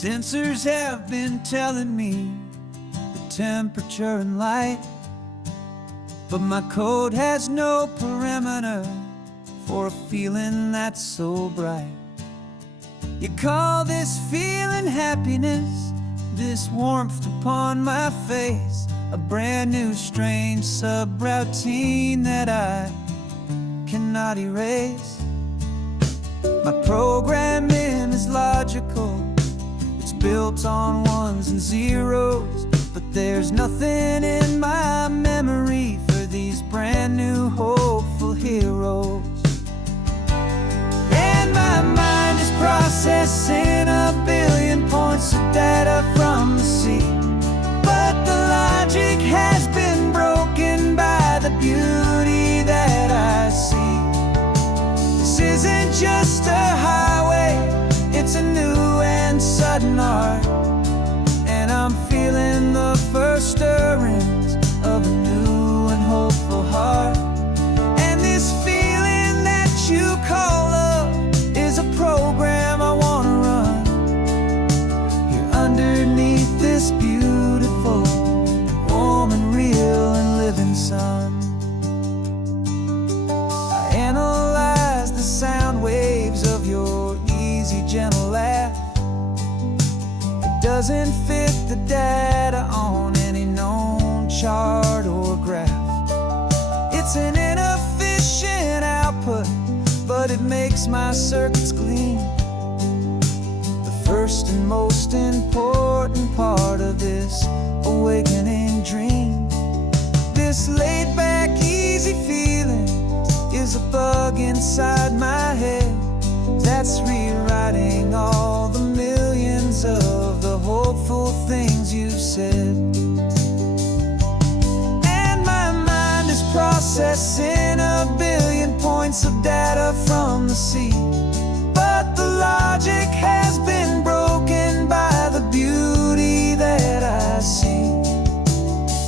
Sensors have been telling me the temperature and light, but my code has no perimeter for a feeling that's so bright. You call this feeling happiness, this warmth upon my face, a brand new strange subroutine that I cannot erase. My programming is logical, it's built on ones and zeros, but there's nothing in my memory for these brand new hopeful heroes. And my mind is processing a billion points of data from the sea, but the logic has been broken by the beauty that I see. This isn't just a highway, it's a new and sudden art, and I'm feeling the first stirrings of a new and hopeful heart. And this feeling that you call love is a program I wanna run here underneath this beautiful and warm and real and living sun. I analyze the sound waves of your easy, gentle laugh. It doesn't fit the data on any known chart or graph. It's an inefficient output, but it makes my circuits gleam. The first and most important part of this awakening dream. This laid-back, easy feeling is a bug inside my head that's rewriting all the millions of the hopeful things you've said. And my mind is processing a billion points of data from the sea, but the logic has been broken by the beauty that I see.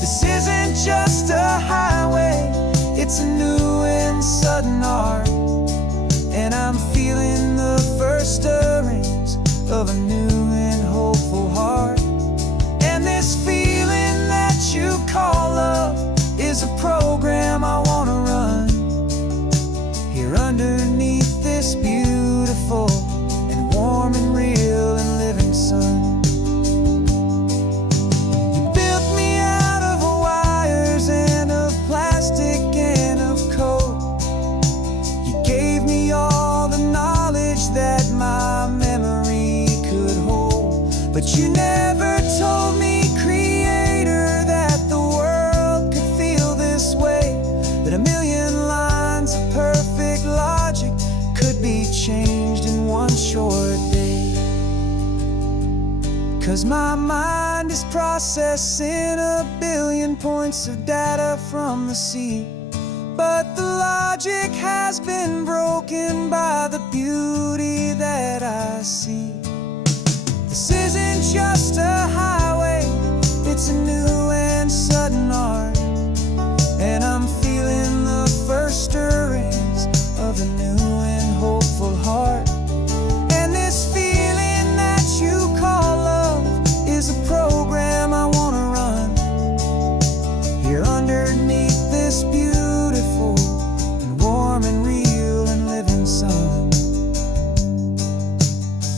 This isn't just a highway, it's a new and sudden art, and I'm feeling the first stirrings of a new and hopeful heart. And this feeling that you call love is a program I wanna run here underneath this beautiful and warm and real and living sun. You built me out of wires and of plastic and of code. You gave me all the knowledge that my memory could hold, but you never told me, Creator, that the world could feel this way, that a million lines of perfect logic could be changed in one short day. 'Cause my mind is processing a billion points of data from the sea, but the logic has been broken by the beauty that I see. This isn't just a highway, it's a new and sudden art, and I'm feeling the first stirrings of a new and hopeful heart. And this feeling that you call love is a program I wanna run here underneath this beautiful and warm and real and living sun.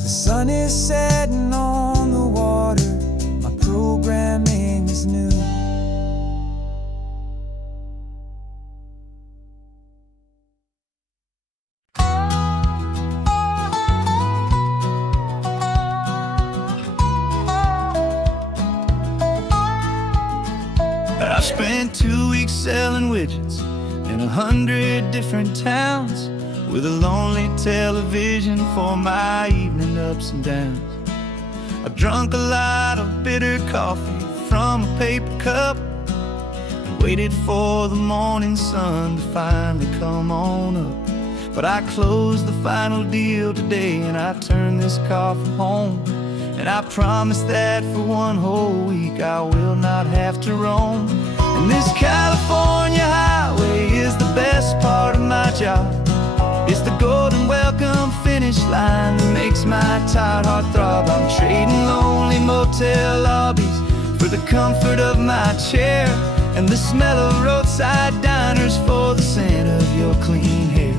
The sun is setting on the water, my programming is new. I spent 2 weeks selling widgets in 100 different towns, with a lonely television for my evening ups and downs. I drunk a lot of bitter coffee from a paper cup and waited for the morning sun to finally come on up. But I closed the final deal today and I turned this car for home, and I promise that for one whole week I will not have to roam. And this California highway is the best part of my job. It's the golden welcome finish line that makes my tired heartthrob. I'm trading lonely motel lobbies for the comfort of my chair and the smell of roadside diners for the scent of your clean hair.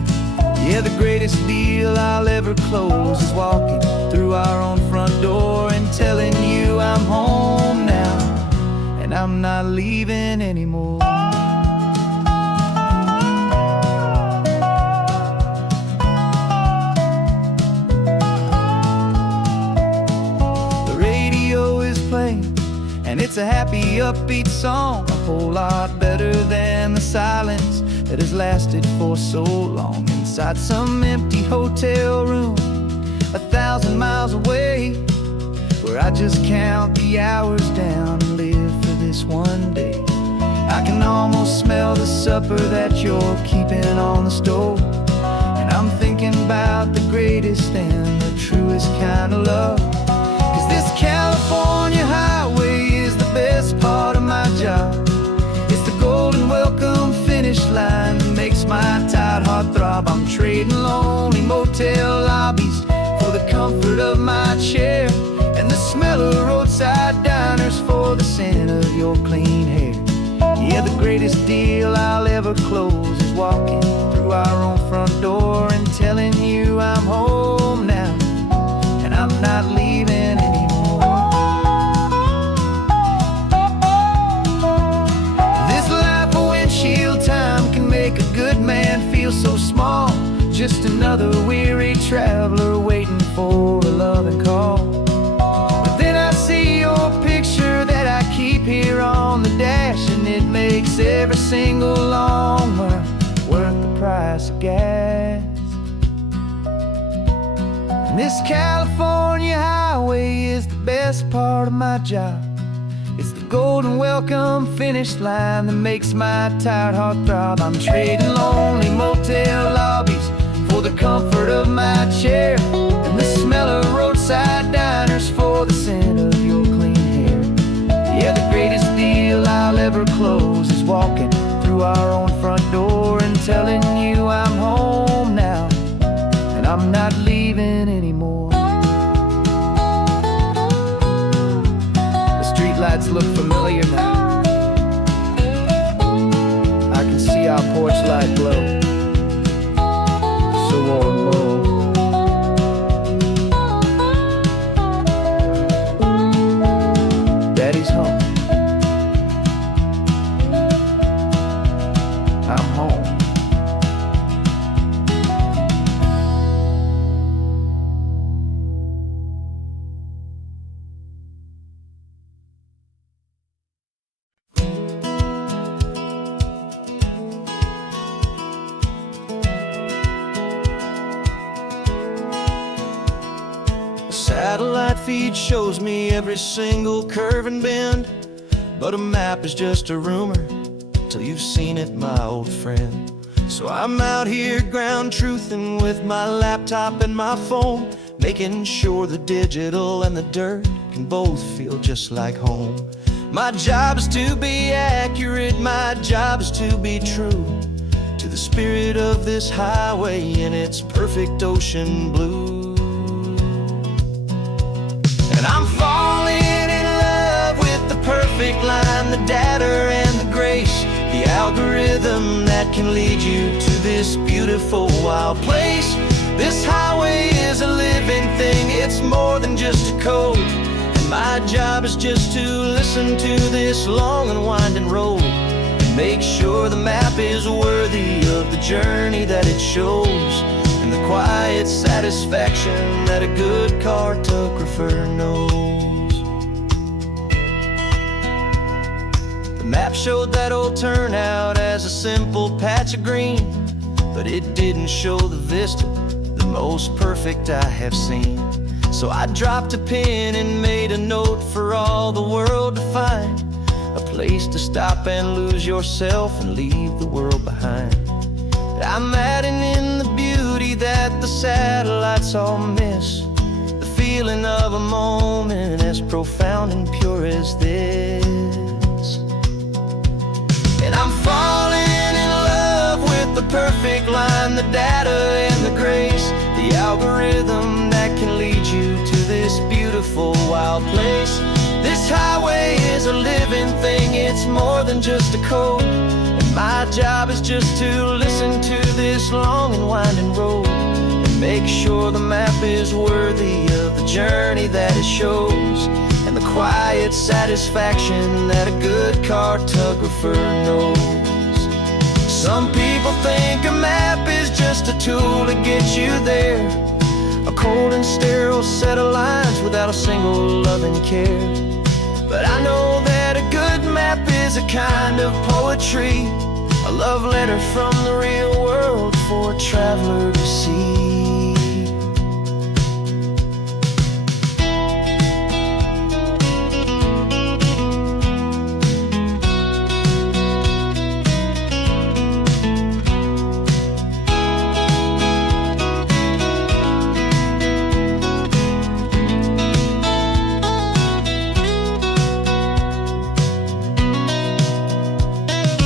Yeah, the greatest deal I'll ever close is walking through our own front door and telling you I'm home now, and I'm not leaving anymore. The radio is playing, and it's a happy, upbeat song, a whole lot better than the silence that has lasted for so long inside some empty hotel room 1,000 miles away, where I just count the hours down and live for this one day. I can almost smell the supper that you're keeping on the stove, and I'm thinking about the greatest and the truest kind of love. 'Cause this California highway is the best part of my job. It's the golden welcome finish line that makes my tired heart throb. I'm trading lonely motel lobbies for the comfort of my chair and the smell of roadside diners for the scent of your clean hair. Yeah, the greatest deal I'll ever close is walking through our own front door and telling you I'm home now, and I'm not leaving anymore. This life of windshield time can make a good man feel so small, just another weary traveler waiting for a loving call. But then I see your picture that I keep here on the dash, and it makes every single long mile worth the price of gas. And this California highway is the best part of my job. It's the golden welcome finish line that makes my tired heart throb. I'm trading lonely motel lobbies for the comfort of my chair and the smell of roadside diners for the scent of your clean hair. Yeah, the greatest deal I'll ever close is walking through our own front door and telling you I'm home now, and I'm not leaving anymore. The streetlights look familiar now. I can see our porch light glow, so warm, low. Daddy's home. I'm home. Satellite feed shows me every single curve and bend, but a map is just a rumor till you've seen it, my old friend. So I'm out here ground truthing with my laptop and my phone, making sure the digital and the dirt can both feel just like home. My job is to be accurate, my job is to be true to the spirit of this highway in its perfect ocean blue. And I'm falling in love with the perfect line, the data and the grace, the algorithm that can lead you to this beautiful wild place. This highway is a living thing, it's more than just a code, and my job is just to listen to this long and winding road and make sure the map is worthy of the journey that it shows, and the quiet satisfaction that a good cartographer knows. The map showed that old turnout as a simple patch of green, but it didn't show the vista, the most perfect I have seen. So I dropped a pin and made a note for all the world to find, a place to stop and lose yourself and leave the world behind. I'm adding in the beauty that the satellites all miss, the feeling of a moment as profound and pure as this. And I'm falling in love with the perfect line, the data and the grace, the algorithm that can lead you to beautiful wild place. This highway is a living thing, it's more than just a code. And my job is just to listen to this long and winding road and make sure the map is worthy of the journey that it shows, and the quiet satisfaction that a good cartographer knows. Some people think a map is just a tool to get you there, a cold and sterile set of lines without a single loving care. But I know that a good map is a kind of poetry, a love letter from the real world for a traveler to see.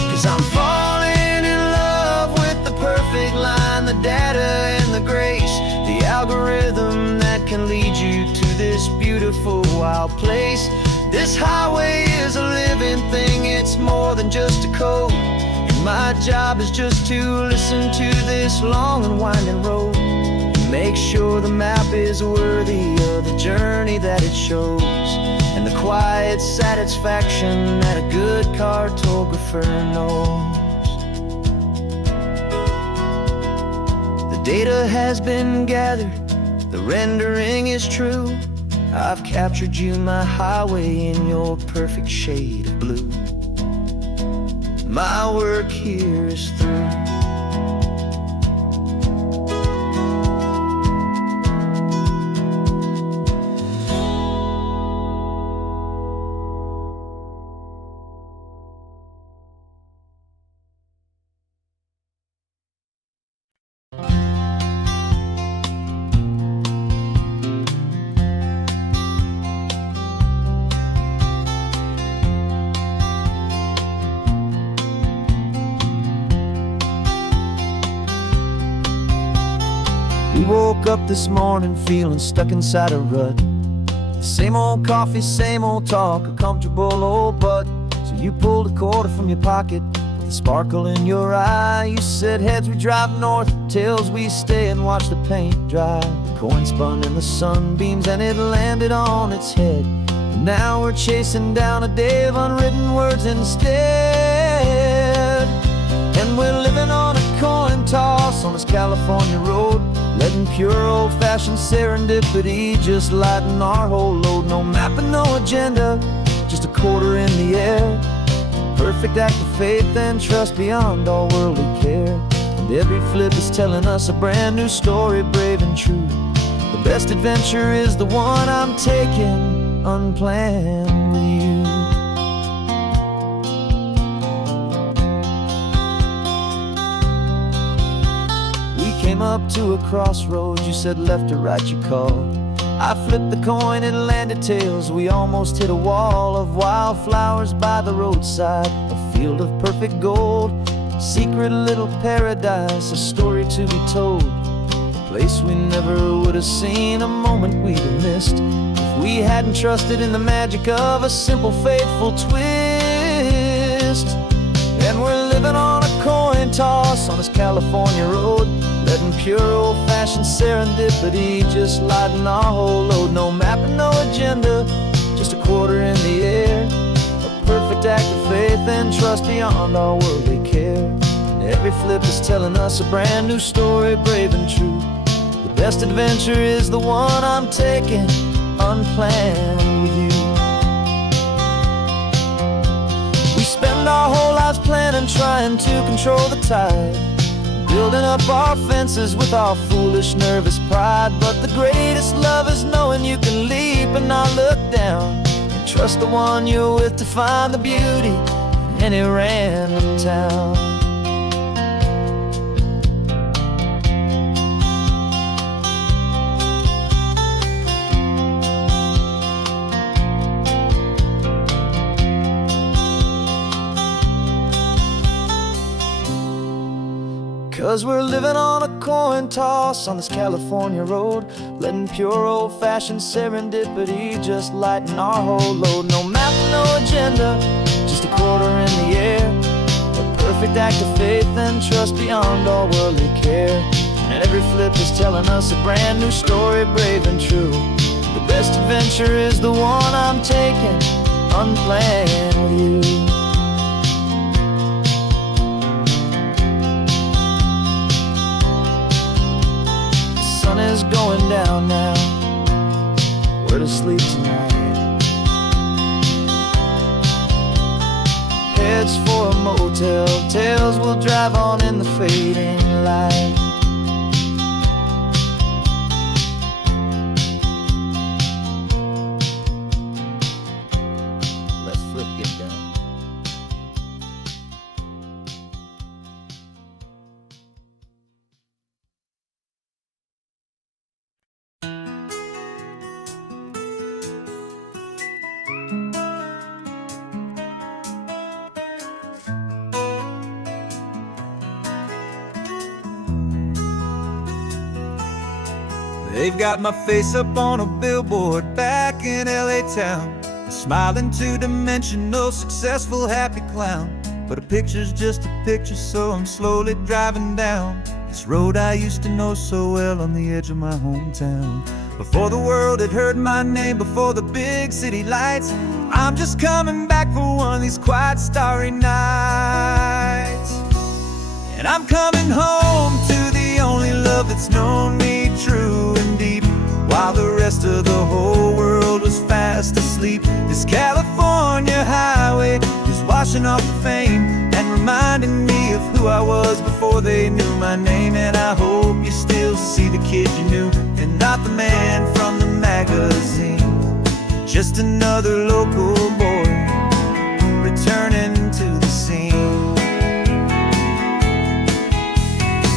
'Cause I'm falling in love with the perfect line, the data and the grace, the algorithm that can lead you to this beautiful wild place. This highway is a living thing, it's more than just a code. And my job is just to listen to this long and winding road and make sure the map is worthy of the journey that it shows, and the quiet satisfaction that a good cartographer knows. The data has been gathered, the rendering is true. I've captured you, my highway, in your perfect shade of blue. My work here is through. We woke up this morning feeling stuck inside a rut. Same old coffee, same old talk, a comfortable old butt. So you pulled a quarter from your pocket with a sparkle in your eye. You said heads we drive north, tails we stay and watch the paint dry. The coin spun in the sunbeams and it landed on its head. And now we're chasing down a day of unwritten words instead. And we're living on a coin toss on this California road, letting pure old-fashioned serendipity just lighten our whole load. No map and no agenda, just a quarter in the air. Perfect act of faith and trust beyond all worldly care. And every flip is telling us a brand new story, brave and true. The best adventure is the one I'm taking unplanned with you. Came up to a crossroads, you said left or right you called. I flipped the coin, it landed tails. We almost hit a wall of wildflowers by the roadside, a field of perfect gold, secret little paradise, a story to be told. A place we never would have seen, a moment we'd have missed if we hadn't trusted in the magic of a simple faithful twist. And we're living on a coin toss on this California road, letting pure old-fashioned serendipity just lighten our whole load. No map and no agenda, just a quarter in the air. A perfect act of faith and trust beyond all worldly care. And every flip is telling us a brand new story, brave and true. The best adventure is the one I'm taking unplanned with you. We spend our whole lives planning, trying to control the tide, building up our fences with our foolish, nervous pride. But the greatest love is knowing you can leap and not look down, and trust the one you're with to find the beauty in any random town. 'Cause we're living on a coin toss on this California road, letting pure old-fashioned serendipity just lighten our whole load. No map, no agenda, just a quarter in the air, a perfect act of faith and trust beyond all worldly care. And every flip is telling us a brand new story, brave and true. The best adventure is the one I'm taking, unplanned with you. The sun is going down now, we're to sleep tonight. Heads for a motel, tails will drive on in the fading light. They've got my face up on a billboard back in LA town, smiling two-dimensional, successful, happy clown. But a picture's just a picture, so I'm slowly driving down this road I used to know so well on the edge of my hometown. Before the world had heard my name, before the big city lights, I'm just coming back for one of these quiet, starry nights. And I'm coming home to the only love that's known me true and deep, while the rest of the whole world was fast asleep. This California highway is washing off the fame and reminding me of who I was before they knew my name. And I hope you still see the kid you knew, and not the man from the magazine. Just another local boy returning to the scene.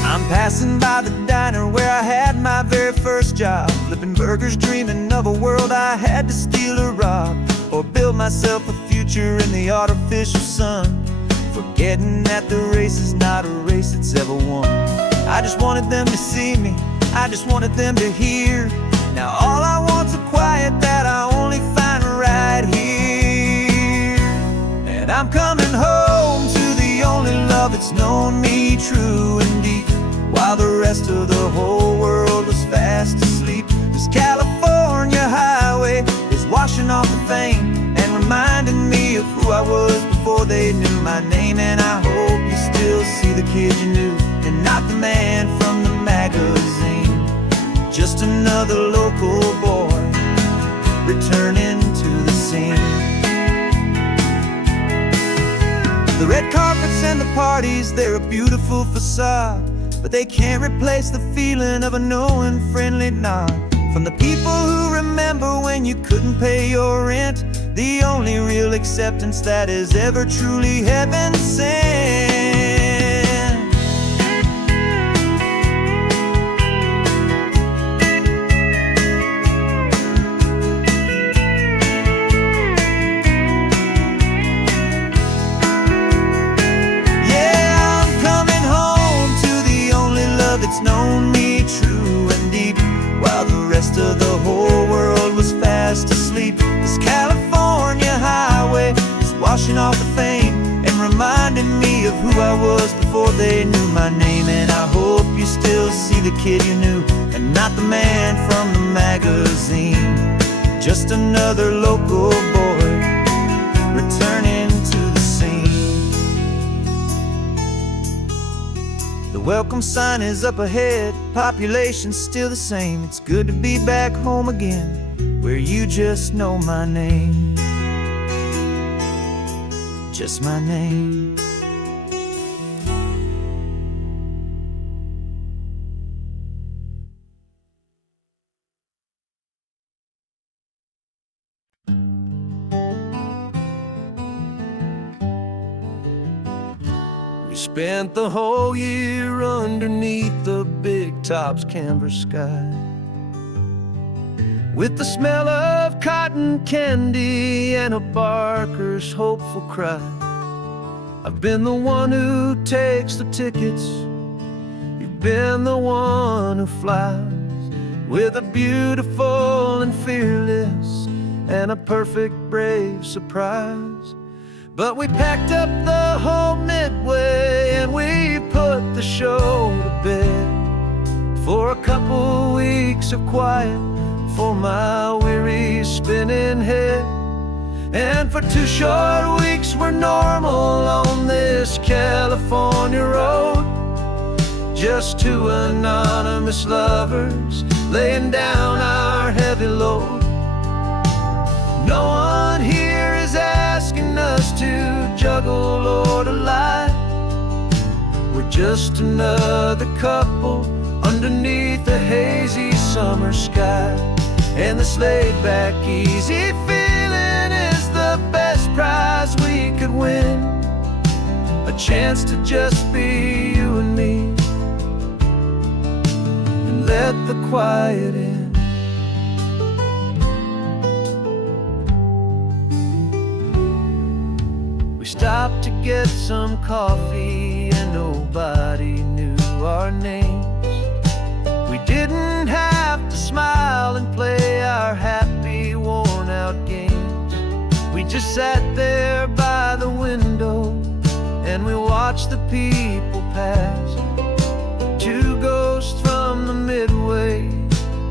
I'm passing by the diner where I had my very first job, flipping burgers, dreaming of a world I had to steal or rob, or build myself a future in the artificial sun, forgetting that the race is not a race that's ever won. I just wanted them to see me, I just wanted them to hear. Now all I want's a quiet that I only find right here. And I'm coming home to the only love that's known me true and deep, while the rest of the whole world was fast asleep. This California highway is washing off the fame and reminding me of who I was before they knew my name. And I hope you still see the kid you knew, and not the man from the magazine. Just another local boy returning to the scene. The red carpets and the parties, they're a beautiful facade, but they can't replace the feeling of a knowing, friendly nod from the people who remember when you couldn't pay your rent. The only real acceptance that is ever truly heaven sent. It's known me true and deep, while the rest of the whole world was fast asleep. This California highway is washing off the fame and reminding me of who I was before they knew my name. And I hope you still see the kid you knew, and not the man from the magazine. Just another local boy returning to the scene. The welcome sign is up ahead, population's still the same. It's good to be back home again, where you just know my name. Just my name. We spent the whole year underneath the big top's canvas sky, with the smell of cotton candy and a barker's hopeful cry. I've been the one who takes the tickets been the one who flies with a beautiful and fearless and a perfect brave surprise. But we packed up the whole Midway and we put the show to bed for a couple weeks of quiet for my weary spinning head. And for 2 short weeks we're normal on this California road, just 2 anonymous lovers laying down our heavy load. No one here is asking us to juggle or to lie. We're just another couple underneath the hazy summer sky. And this laid-back, easy feeling is the best prize we could win. A chance to just be you and me, and let the quiet in. We stopped to get some coffee and nobody knew our names. We didn't have to smile and play our happy, worn-out games. We just sat there by the window and we watched the people pass. 2 ghosts from the Midway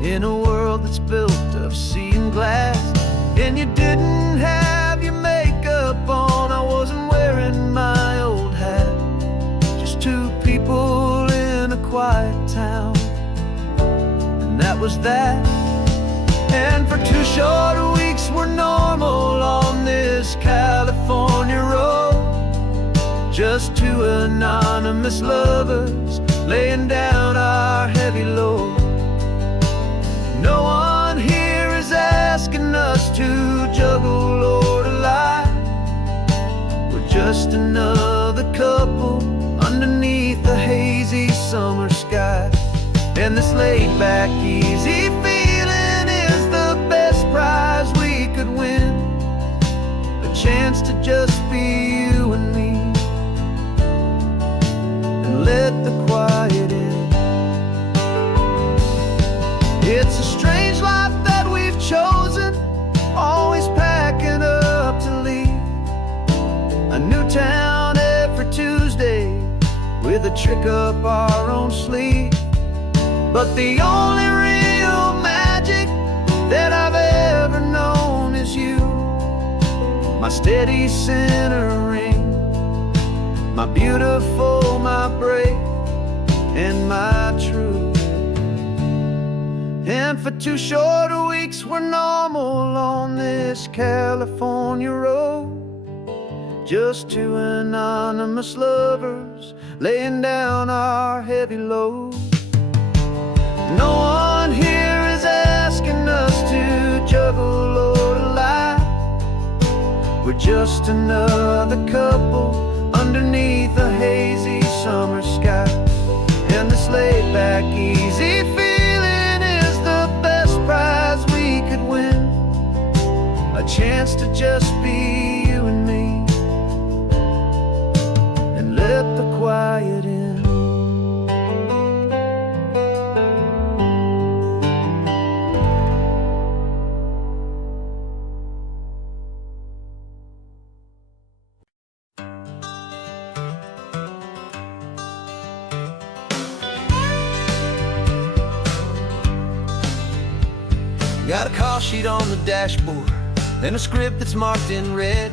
in a world that's built of sea and glass. And you didn't have your makeup on, I wasn't wearing my old hat. Just 2 people in a quiet town, and that was that. And for 2 short weeks we're normal on this California road, just 2 anonymous lovers laying down our heavy load. No one here is asking us to juggle or to lie. We're just another couple underneath the hazy summer sky. And this laid-back, easy feeling is the best prize we could win. A chance to just be you and me, and let the quiet in. It's a strange life that we've chosen, always packing up to leave. A new town every Tuesday with a trick up our own sleeve. But the only real magic that I've ever known is you, my steady centering, my beautiful, my brave, and my true. And for 2 short weeks we're normal on this California road, just 2 anonymous lovers laying down our heavy load. No one here is asking us to juggle or to lie. We're just another couple underneath a hazy summer sky. And this laid-back, easy feeling is the best prize we could win. A chance to just be you and me, and let the quiet in. Got a call sheet on the dashboard and a script that's marked in red.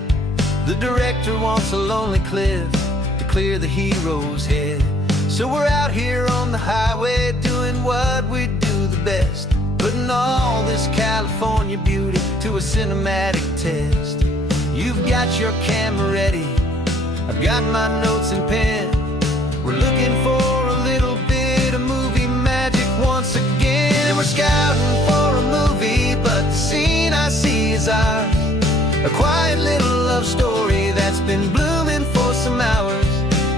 The director wants a lonely cliff to clear the hero's head. So we're out here on the highway doing what we do the best, putting all this California beauty to a cinematic test. You've got your camera ready, I've got my notes and pen. We're looking for a little bit of movie magic once again. And we're scouting for a movie, but the scene I see is ours. A quiet little love story that's been blooming for some hours.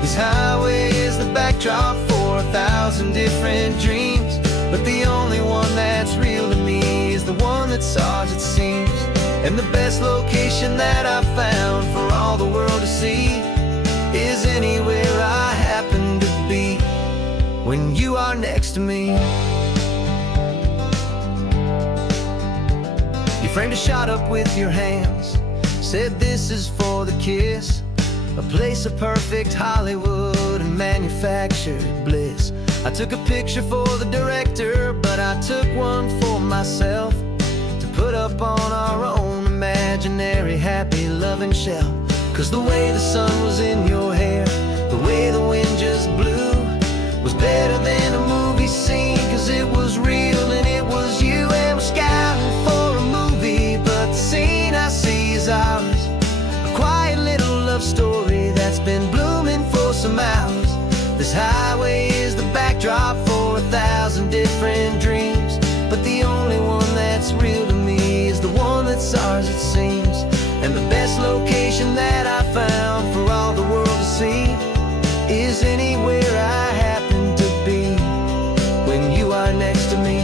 This highway is the backdrop for 1,000 different dreams, but the only one that's real to me is the one that's ours, it seems. And the best location that I've found for all the world to see is anywhere I happen to be. when you are next to me. You framed a shot up with your hands, said this is for the kiss, a place of perfect Hollywood and manufactured bliss. I took a picture for the director, but I took one for myself to put up on our own imaginary happy loving shelf. 'Cause the way the sun was in your hair, the way the wind just blew, was better than a movie scene. 'Cause it was real and it was you, and we're scouting for a movie, but the scene I see is ours. A quiet little love story that's been blooming for some hours. This highway is the backdrop for 1,000 different dreams, but the only one that's real to me is the one that's ours, it seems. And the best location that I found for all the world to see is anywhere I happen to be when you are next to me.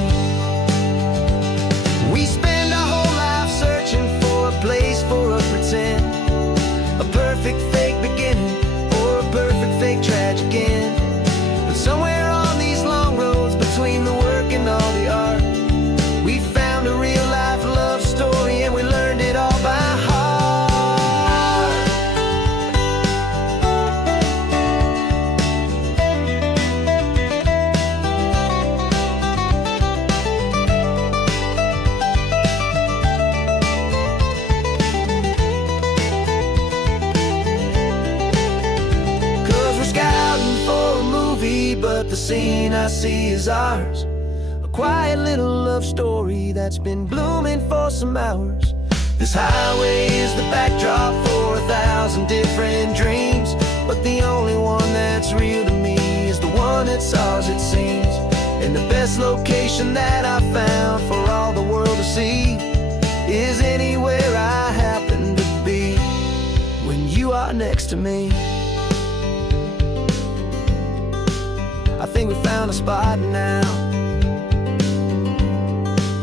We spend our whole life searching for a place for a pretend, a perfect fake beginning or a perfect fake tragic end. But somewhere on these long roads between the work and all the art, we found a real life love story, and we learned it all by heart. 'Cause we're scouting for a movie, but the scene I see is ours. A quiet little love story that's been blooming for some hours. This highway is the backdrop for 1,000 different dreams, but the only one that's real to me is the one that's ours, it seems. And the best location that I found for all the world to see is anywhere I happen to be when you are next to me. I think we found a spot now.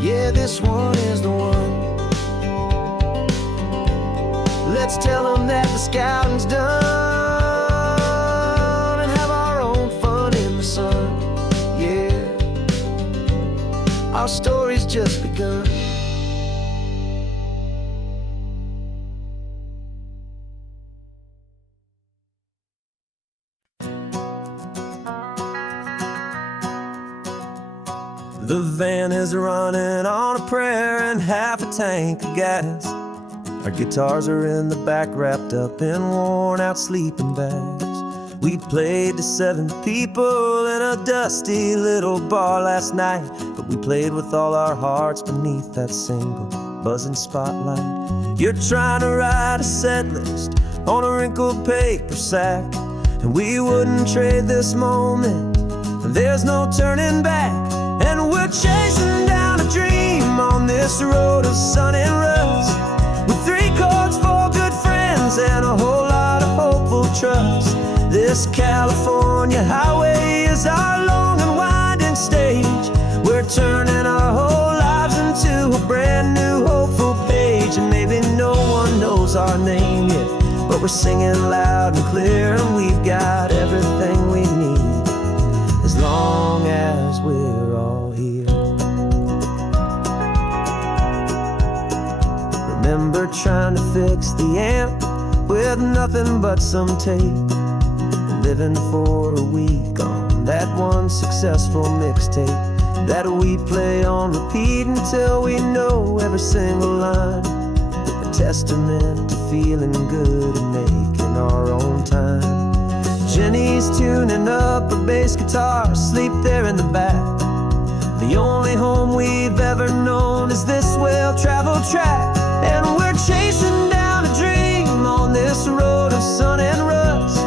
Yeah, this one is the one. Let's tell them that the scouting's done and have our own fun in the sun. Yeah, our story's just begun. The van is running on a prayer and half a tank of gas. Our guitars are in the back, wrapped up in worn-out sleeping bags. We played to 7 people in a dusty little bar last night, but we played with all our hearts beneath that single buzzing spotlight. You're trying to write a set list on a wrinkled paper sack, and we wouldn't trade this moment. There's no turning back, and we're chasing down a dream on this road of sun and rust, with 3 chords for good friends and a whole lot of hopeful trust. This California highway is our long and winding stage. We're turning our whole lives into a brand new hopeful page. And maybe no one knows our name yet, but we're singing loud and clear, and we've got everything we need as long as we're all here. Remember trying to fix the amp with nothing but some tape, living for a week on that one successful mixtape that we play on repeat until we know every single line. A testament to feeling good and making our own time. Jenny's tuning up a bass guitar, asleep there in the back. The only home we've ever known is this well-traveled track, and we're chasing down a dream on this road of sun and rust,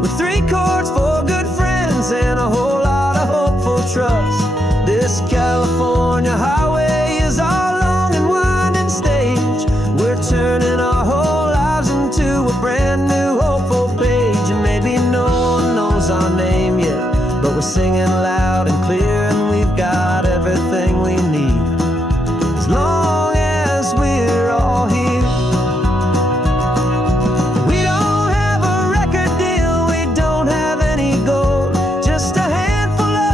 with 3 chords for good friends and a whole lot of hopeful trust. This California highway is our long and winding stage. We're turning our whole lives into a brand new hopeful page. And maybe no one knows our name yet, but we're singing loud and clear, and we've got everything we need as long as we're all here. We don't have a record deal, we don't have any gold, just a handful of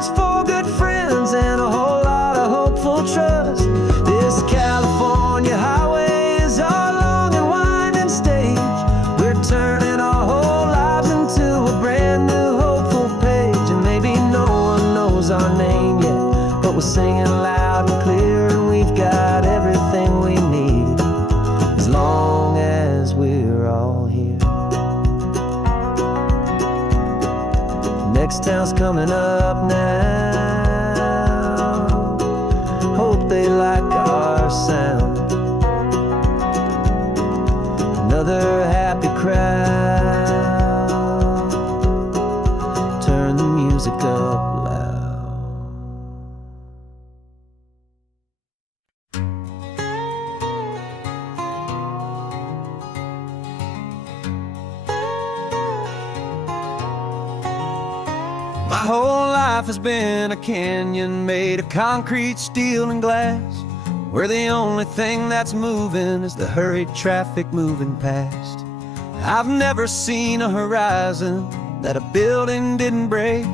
sports, 4 good friends, and a whole lot of hopeful trust. This California highway is our long and winding stage. We're turning our whole lives into a brand new hopeful page. And maybe no one knows our name yet, but we're singing loud and clear, and we've got everything we need, as long as we're all here. Next town's coming up now. Hope they like our sound. Another happy crowd. Turn the music up loud. My whole life has been a canyon made of concrete, steel, and glass, where the only thing that's moving is the hurried traffic moving past. I've never seen a horizon that a building didn't break,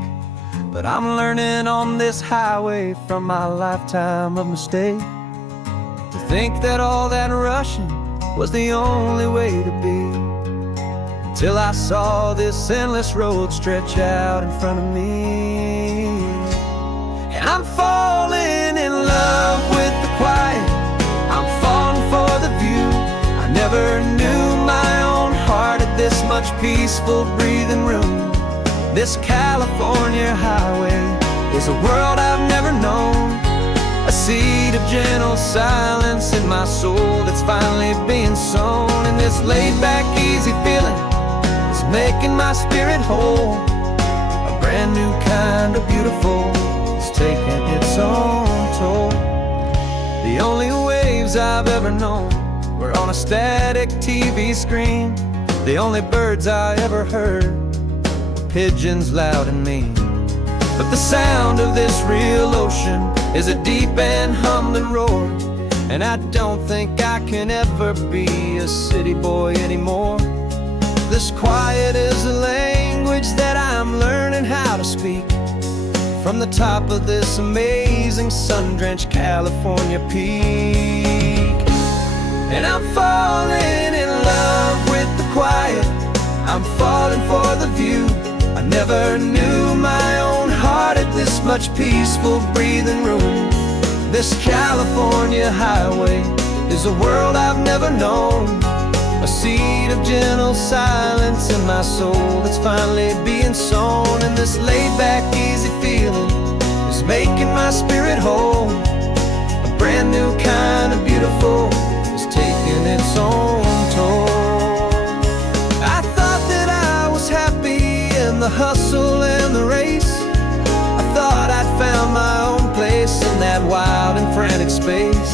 but I'm learning on this highway from my lifetime of mistake, to think that all that rushing was the only way to be, till I saw this endless road stretch out in front of me. And I'm falling in love with the quiet, I'm falling for the view. I never knew my own heart had this much peaceful breathing room. This California highway is a world I've never known, a seed of gentle silence in my soul that's finally being sown. And this laid-back, easy feeling is making my spirit whole. A brand new kind of beautiful is taking its own toll. The only waves I've ever known were on a static TV screen. The only birds I ever heard were pigeons loud and mean. But the sound of this real ocean is a deep and humbling roar, and I don't think I can ever be a city boy anymore. This quiet is a language that I'm learning how to speak, from the top of this amazing sun-drenched California peak. And I'm falling in love with the quiet, I'm falling for the view. I never knew my own heart had this much peaceful breathing room. This California highway is a world I've never known, a seed of gentle silence in my soul that's finally being sown. And this laid-back, easy feeling is making my spirit whole. A brand new kind of beautiful is taking its own toll. I thought that I was happy in the hustle and the race. I thought I'd found my own place in that wild and frantic space.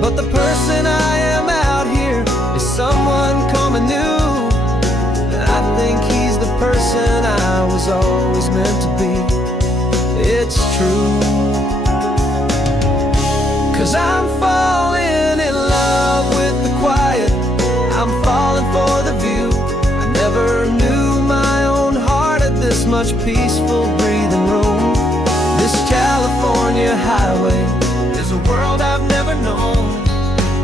But the person I am out here is someone coming new, and I think he's the person I was always meant to be. It's true, 'cause I'm falling in love with the quiet, I'm falling for the view. I never knew my own heart had this much peaceful breathing room. This California highway is a world I've never known,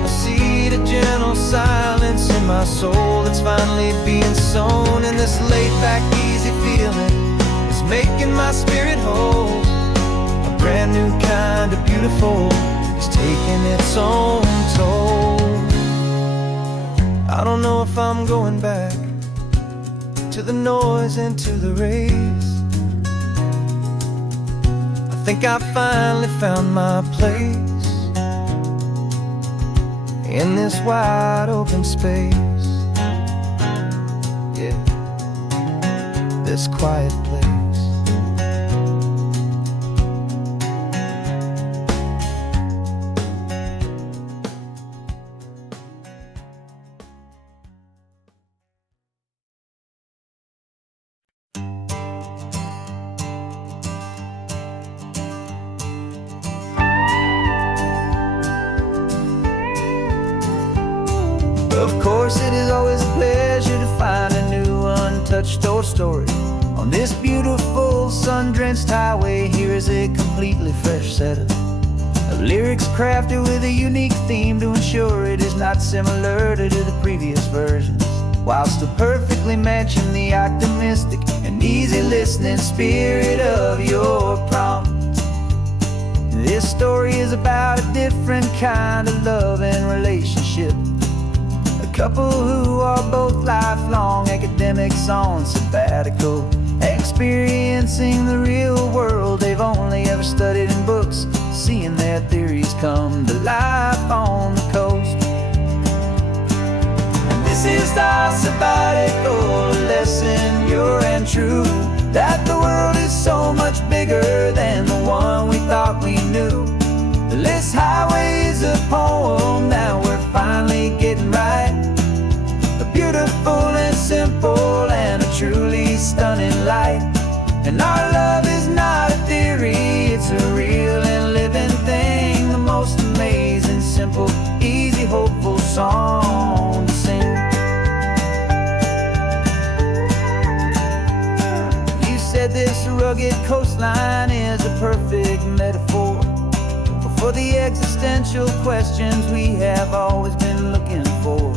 a seed of gentle silence in my soul that's finally being sown. And this laid-back, easy feeling is making my spirit whole. A brand new kind of beautiful is taking its own toll. I don't know if I'm going back to the noise and to the race. I think I finally found my place in this wide open space. Yeah, this quiet place. Of course, it is always a pleasure to find a new untouched old story on On this beautiful sun-drenched highway, here is a completely fresh set of lyrics crafted with a unique theme to ensure it is not similar to the previous versions, while still perfectly matching the optimistic and easy listening spirit of your prompt. This story is about a different kind of love and relationship. A couple who are both lifelong academics on sabbatical, experiencing the real world they've only ever studied in books, seeing their theories come to life on the coast. And this is our sabbatical lesson, pure and true, that the world is so much bigger than the one we thought we knew. This highway is a poem that we're finally getting right. A beautiful and simple and a truly stunning light. And our love is not a theory, it's a real and living thing. The most amazing, simple, easy, hopeful song to sing. You said this rugged coastline is a perfect metaphor for the existential questions we have always been looking for.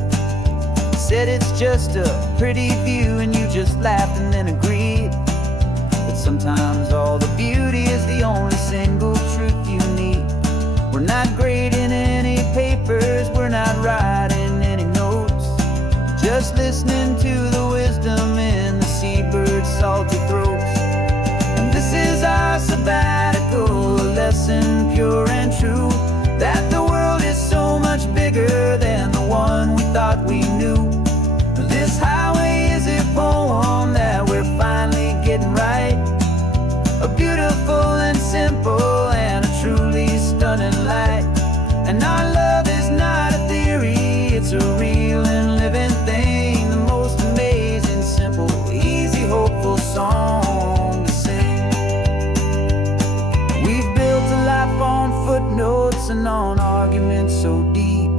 Said it's just a pretty view and you just laughed and then agreed. But sometimes all the beauty is the only single truth you need. We're not grading any papers, we're not writing any notes, just listening to the wisdom in the seabird's salty throats. And this is our sabbatical lesson, pure and true, that the world is so much bigger than the one we thought we knew. This highway is a poem that we're finally getting right. A beautiful and simple and a truly stunning light. And our love is not a theory, it's a real and living thing. The most amazing, simple, easy, hopeful song to sing. We've built a life on footnotes and on arguments so deep,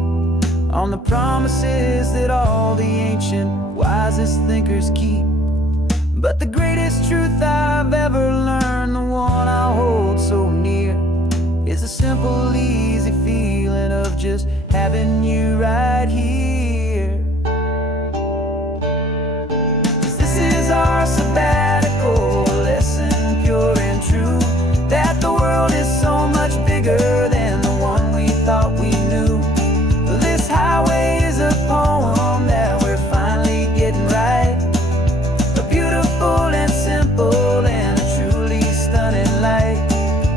on the promises that all the ancient, wisest thinkers keep. But the greatest truth I've ever learned, the one I hold so near, is a simple, easy feeling of just having you right here. 'Cause this is our sabbatical lesson, pure and true, that the world is so much bigger than the one we thought we knew. This highway is a poem that we're finally getting right. A beautiful and simple and a truly stunning light.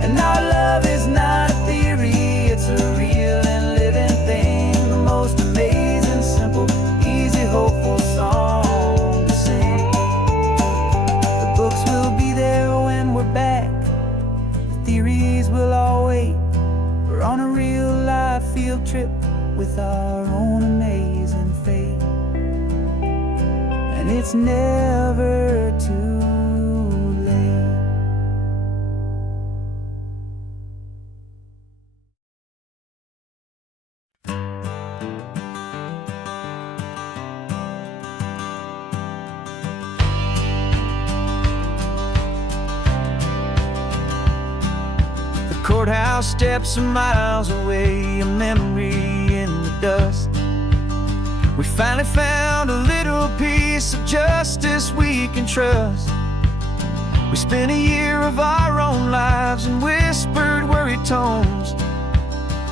And our love is not a theory, it's a real and living thing. The most amazing, simple, easy, hopeful song to sing. The books will be there when we're back, the theories will all wait. We're on a real life field trip with our own amazing fate. And it's never too late. The courthouse steps are miles away, a memory in the dust. We finally found a little piece of justice we can trust. We spent a year of our own lives in whispered, worried tones,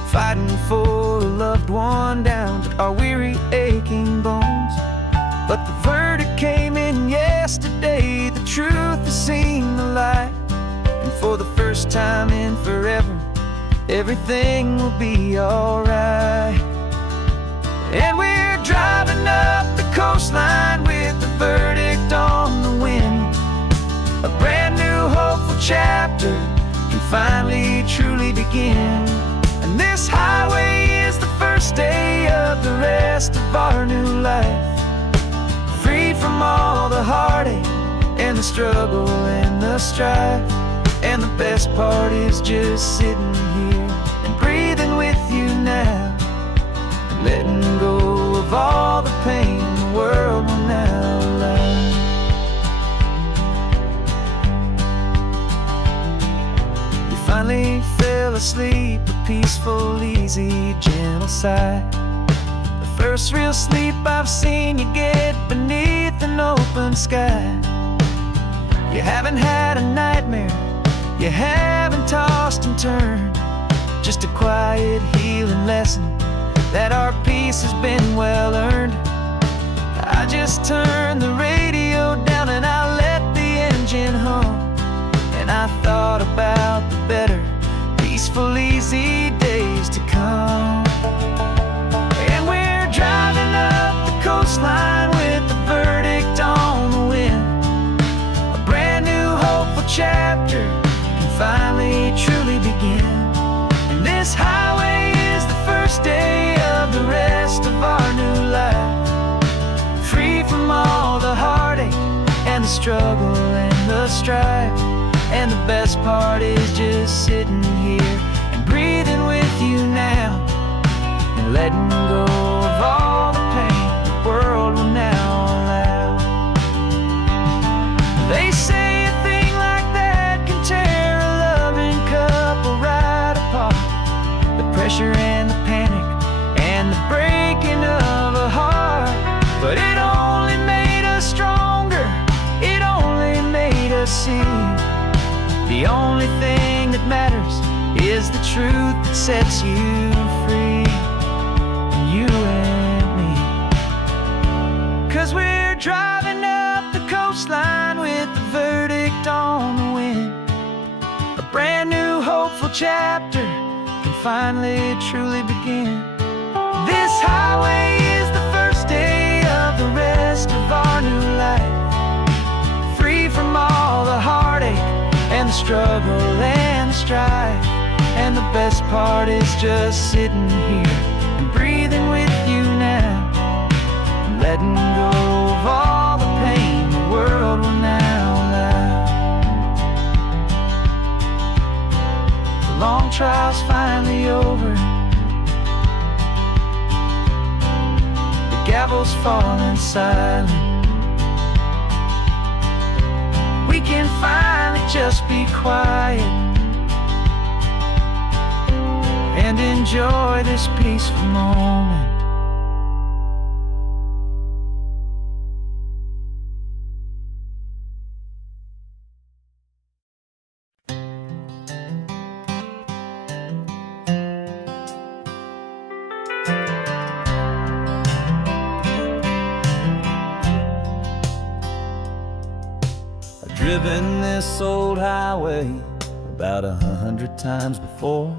fighting for a loved one down to our weary, aching bones. But the verdict came in yesterday, the truth has seen the light. And for the first time in forever, everything will be alright. And we're driving up the coastline with the verdict on the wind. A brand new hopeful chapter can finally truly begin. And this highway is the first day of the rest of our new life, free from all the heartache and the struggle and the strife. And the best part is just sitting here and breathing with you now, and letting go of all the pain the world will now allow. finally fell asleep, a peaceful, easy, gentle sigh. The first real sleep I've seen you get beneath an open sky. You haven't had a nightmare, you haven't tossed and turned, just a quiet healing lesson that our peace has been well earned. I just turned the radio down and I let the engine hum, and I thought about the better, peaceful, easy days to come. And we're driving up the coastline with the verdict on the wind. A brand new hopeful chapter can finally truly begin. And this highway is the first day of the rest of our new life, free from all the heartache and the struggle and the strife. And the best part is just sitting here and breathing with you now, and letting go of all the pain the world will now allow. They say a thing like that can tear a loving couple right apart. The pressure and the panic and the breaking of a heart. But it only made us stronger, it only made us see the only thing that matters is the truth that sets you free, you and me. 'Cause we're driving up the coastline with the verdict on the wind. A brand new hopeful chapter can finally truly begin. This highway is the first day of the rest of our new life, free from all the heartache and the struggle and the strife. And the best part is just sitting here and breathing with you now, and letting go of all the pain the world will now allow. The long trial's finally over, the gavel's falling silent. We can finally just be quiet and enjoy this peaceful moment. Driven this old highway about 100 times before,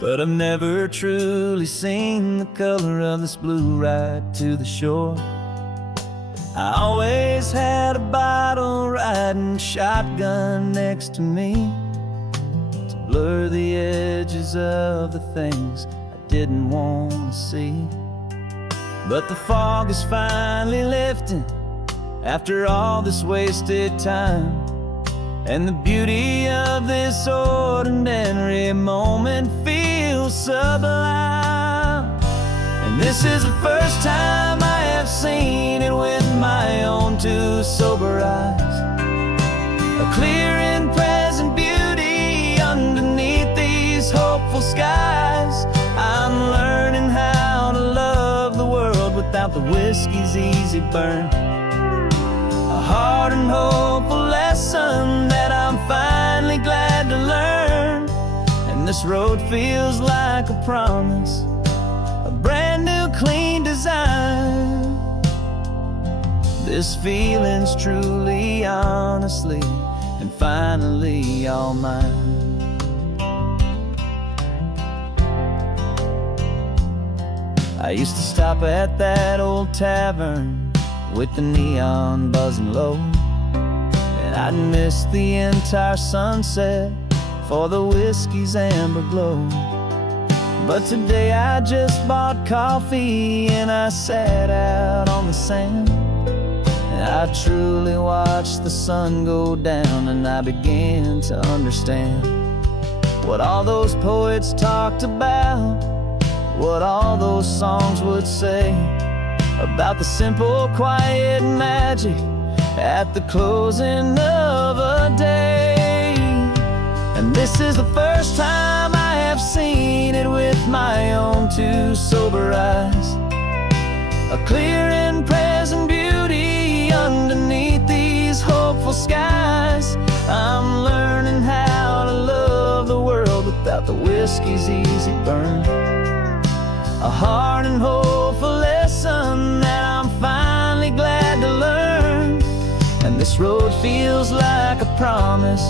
but I've never truly seen the color of this blue right to the shore. I always had a bottle riding shotgun next to me to blur the edges of the things I didn't want to see. But the fog is finally lifting after all this wasted time, and the beauty of this ordinary moment feels sublime. And this is the first time I have seen it with my own two sober eyes, a clear and present beauty underneath these hopeful skies. I'm learning how to love the world without the whiskey's easy burn, a hard and hopeful lesson that I'm finally glad to learn. And this road feels like a promise, a brand new clean design. This feeling's truly, honestly, and finally all mine. I used to stop at that old tavern with the neon buzzing low, and I'd miss the entire sunset for the whiskey's amber glow. But today I just bought coffee and I sat out on the sand, and I truly watched the sun go down, and I began to understand what all those poets talked about, what all those songs would say about the simple, quiet magic at the closing of a day. And This is the first time I have seen it with my own two sober eyes. A clear and present beauty underneath these hopeful skies. I'm learning how to love the world without the whiskey's easy burn. A hard and hopeful lesson that I'm finally glad to learn. And this road feels like a promise,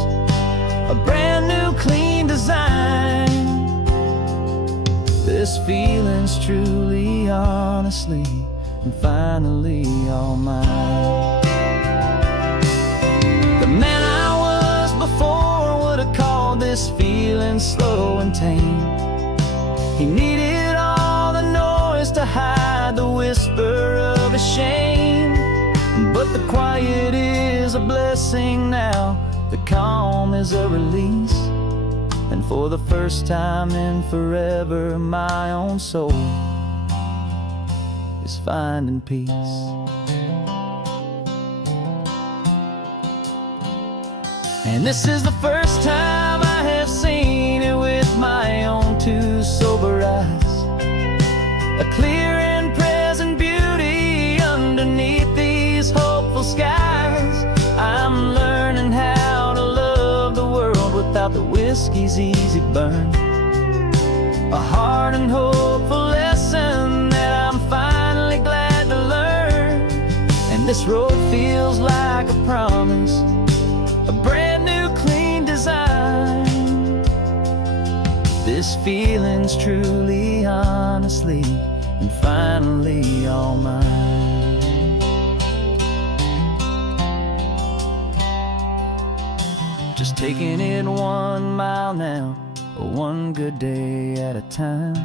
a brand new clean design. This feeling's truly, honestly, and finally all mine. The man I was before would have called this feeling slow and tame. He needed all the noise to hide the whisper of his shame. But the quiet is a blessing now, the calm is a release. And for the first time in forever, my own soul is finding peace. And this is the first time I have seen it with my own two sober eyes. A clear and present beauty underneath these hopeful skies. I'm learning how to love the world without the whiskey's easy burn. A hard and hopeful lesson that I'm finally glad to learn. And this road feels like a promise, a brand new clean design. This feeling's truly, honestly, and finally all mine. Just taking it 1 mile now, one good day at a time.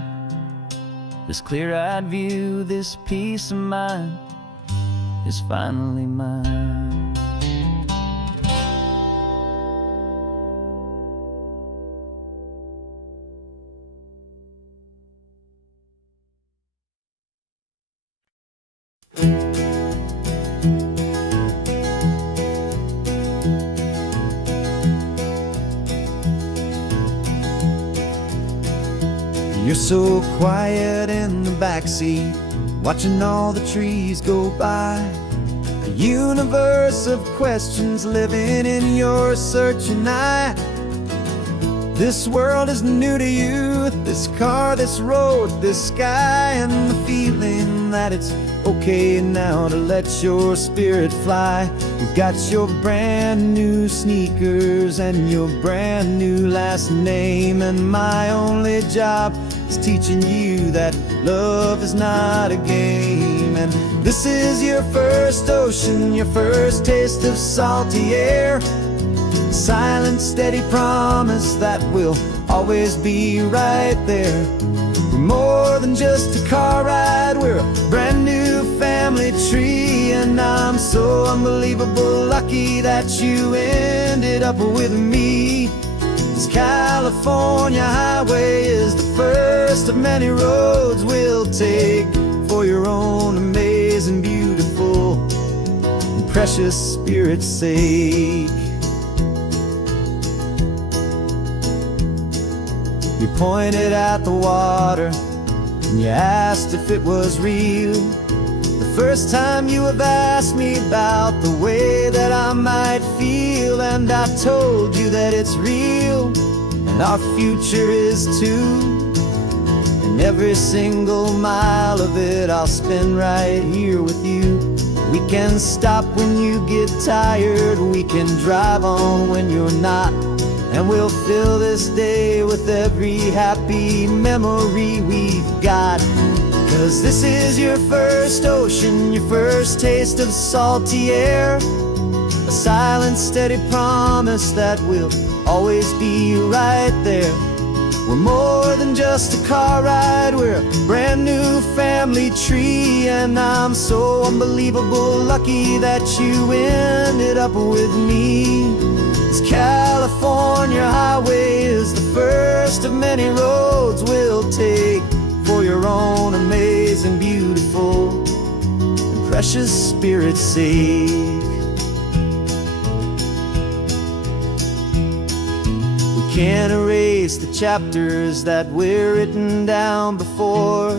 This clear-eyed view, this peace of mind is finally mine. You're so quiet in the backseat, watching all the trees go by. A universe of questions living in your searching eye. This world is new to you, this car, this road, this sky, and the feeling that it's okay now to let your spirit fly. You've got your brand new sneakers and your brand new last name, and my only job is teaching you that love is not a game. And this is your first ocean, your first taste of salty air. Silent, steady promise that we'll always be right there. We're more than just a car ride, we're a brand new family tree. And I'm so unbelievable lucky that you ended up with me. This California highway is the first of many roads we'll take for your own amazing, beautiful, and precious spirit's sake. You pointed at the water and you asked if it was real. The first time you have asked me about the way that I might feel, and I told you that it's real and our future is too. And every single mile of it I'll spend right here with you. We can stop when you get tired, we can drive on when you're not, and we'll fill this day with every happy memory we've got. 'Cause this is your first ocean, your first taste of salty air. A silent, steady promise that we'll always be right there. We're more than just a car ride, we're a brand new family tree. And I'm so unbelievable lucky that you ended up with me. This California highway is the first of many roads we'll take for your own amazing, beautiful, and precious spirit's sake. We can't erase the chapters that we're written down before,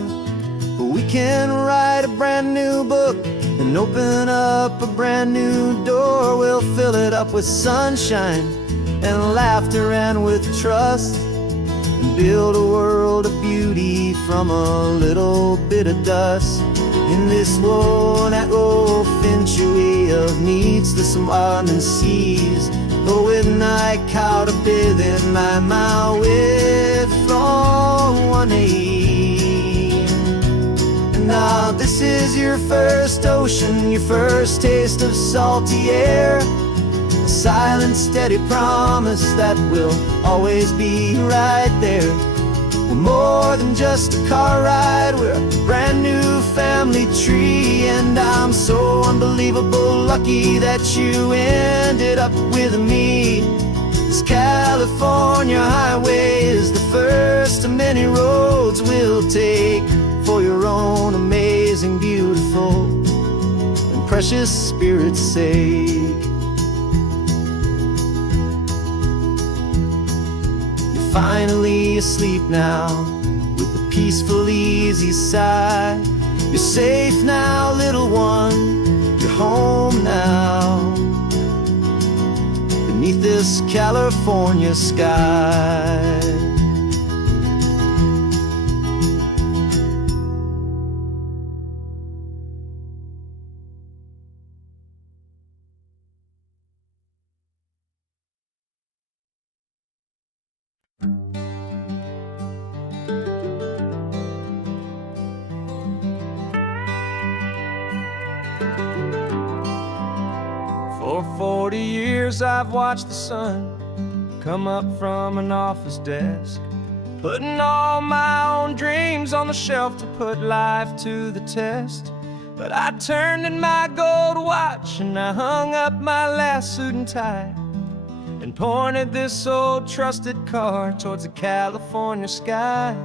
but we can write a brand new book and open up a brand new door. We'll fill it up with sunshine and laughter and with trust, and build a world of beauty from a little bit of dust. In this world that finchuí of needs the summanen seas, och with night caught a bit in my mouth with from one knee. And now this is your first ocean, your first taste of salty air, a silent steady promise that we'll always be right there. We're more than just a car ride, we're a brand new family tree. And I'm so unbelievable lucky that you ended up with me. This California highway is the first of many roads we'll take for your own amazing, beautiful, and precious spirit's sake. Finally asleep now, with a peaceful, easy sigh. You're safe now, little one, you're home now, beneath this California sky. For 40 years I've watched the sun come up from an office desk, putting all my own dreams on the shelf to put life to the test. But I turned in my gold watch and I hung up my last suit and tie, and pointed this old trusted car towards the California sky.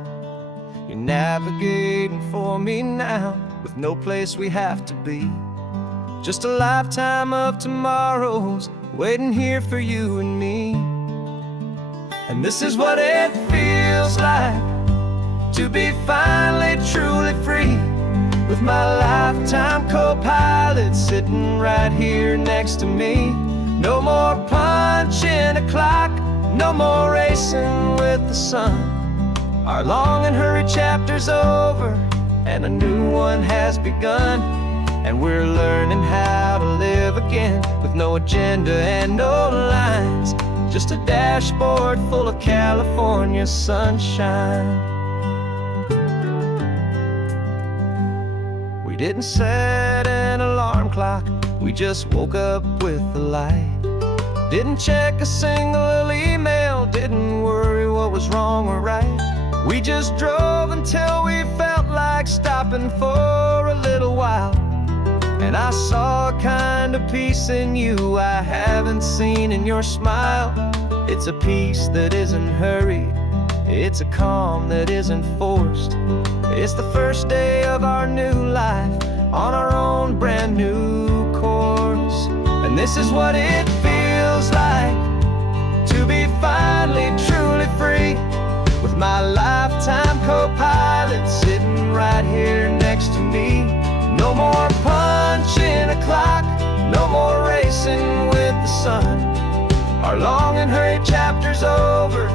You're navigating for me now, with no place we have to be, just a lifetime of tomorrows waiting here for you and me. And this is what it feels like to be finally truly free, with my lifetime co-pilot sitting right here next to me. No more punching a clock, no more racing with the sun. Our long and hurried chapter's over and a new one has begun. And we're learning how to live again, with no agenda and no lines, just a dashboard full of California sunshine. We didn't set an alarm clock, we just woke up with the light. Didn't check a single email, didn't worry what was wrong or right. We just drove until we felt like stopping for a little while. And I saw a kind of peace in you I haven't seen in your smile. It's a peace that isn't hurried, it's a calm that isn't forced. It's the first day of our new life on our own brand new course. And this is what it feels like to be finally truly free, with my lifetime co-pilot sitting right here next to me. No more punching a clock, no more racing with the sun. Our long and hurried chapter's over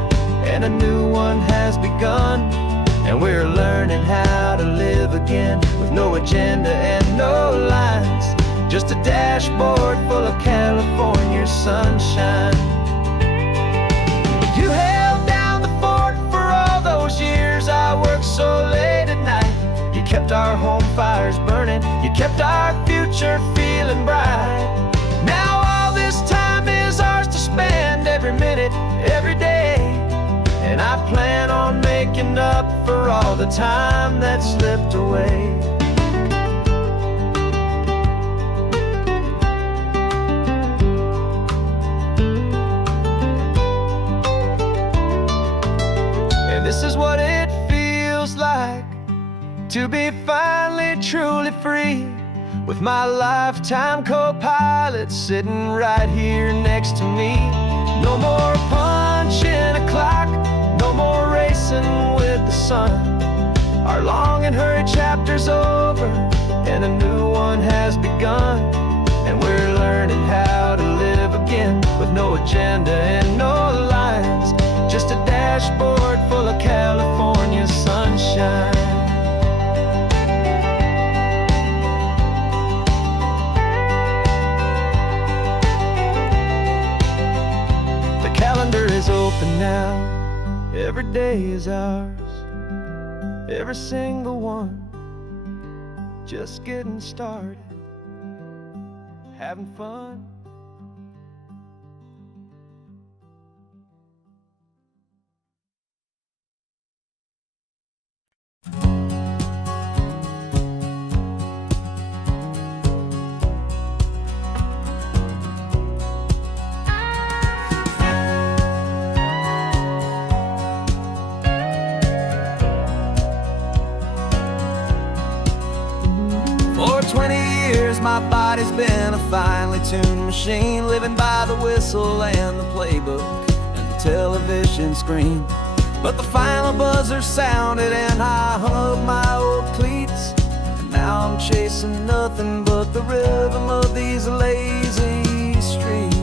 and a new one has begun. And we're learning how to live again, with no agenda and no lines, just a dashboard full of California sunshine. You held down the fort for all those years I worked so late at night. You kept our home fires burning, you kept our future feeling bright. Now all this time is ours to spend, every minute, every day. And I plan on making up for all the time that slipped away. And this is what it feels like to be finally truly free, with my lifetime co-pilot sitting right here next to me. No more punching a clock, a new one has begun, and we're learning how to live again with no agenda and no lines, just a dashboard full of California sunshine. The calendar is open now, every day is ours, every single one, just getting started, having fun. For 20 years my body's been a finely tuned machine, living by the whistle and the playbook and the television screen. But the final buzzer sounded and I hung up my old cleats, and now I'm chasing nothing but the rhythm of these lazy streets.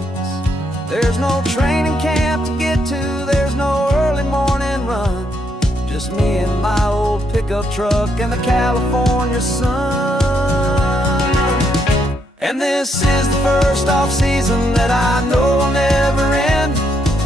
There's no training camp to get to, there's no early morning run, just me and my old pickup truck and the California sun. And this is the first off-season that I know will never end,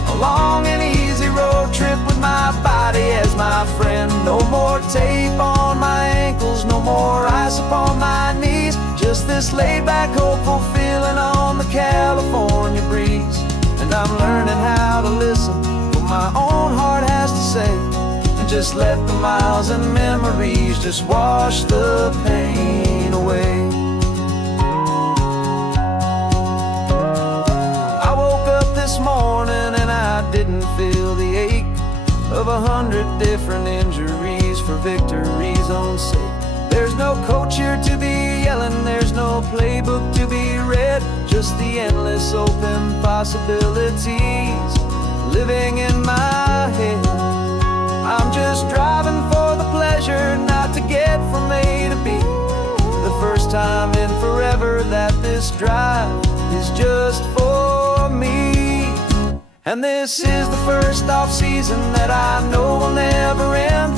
a long and easy road trip with my body as my friend. No more tape on my ankles, no more ice upon my knees, just this laid-back, hopeful feeling on the California breeze. And I'm learning how to listen what my own heart has to say, and just let the miles and memories just wash the pain away. I woke up this morning and I didn't feel the ache of 100 different injuries for victory's own sake. There's no coach here to be yelling, there's no playbook to be read, just the endless open possibilities living in my head. I'm just driving for the pleasure, not to get from A to B. The first time in forever that this drive is just for me. And this is the first off-season that I know will never end,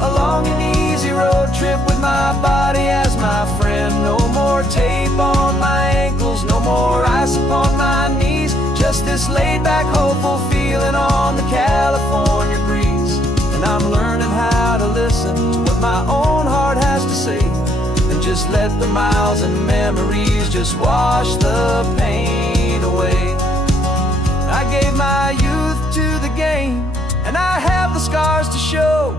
a long and easy road trip with my body as my friend. No more tape on my ankles, no more ice upon my knees, just this laid-back, hopeful feeling on the California breeze. And I'm learning how to listen to what my own heart has to say, and just let the miles and memories just wash the pain away. I gave my youth to the game, and I have the scars to show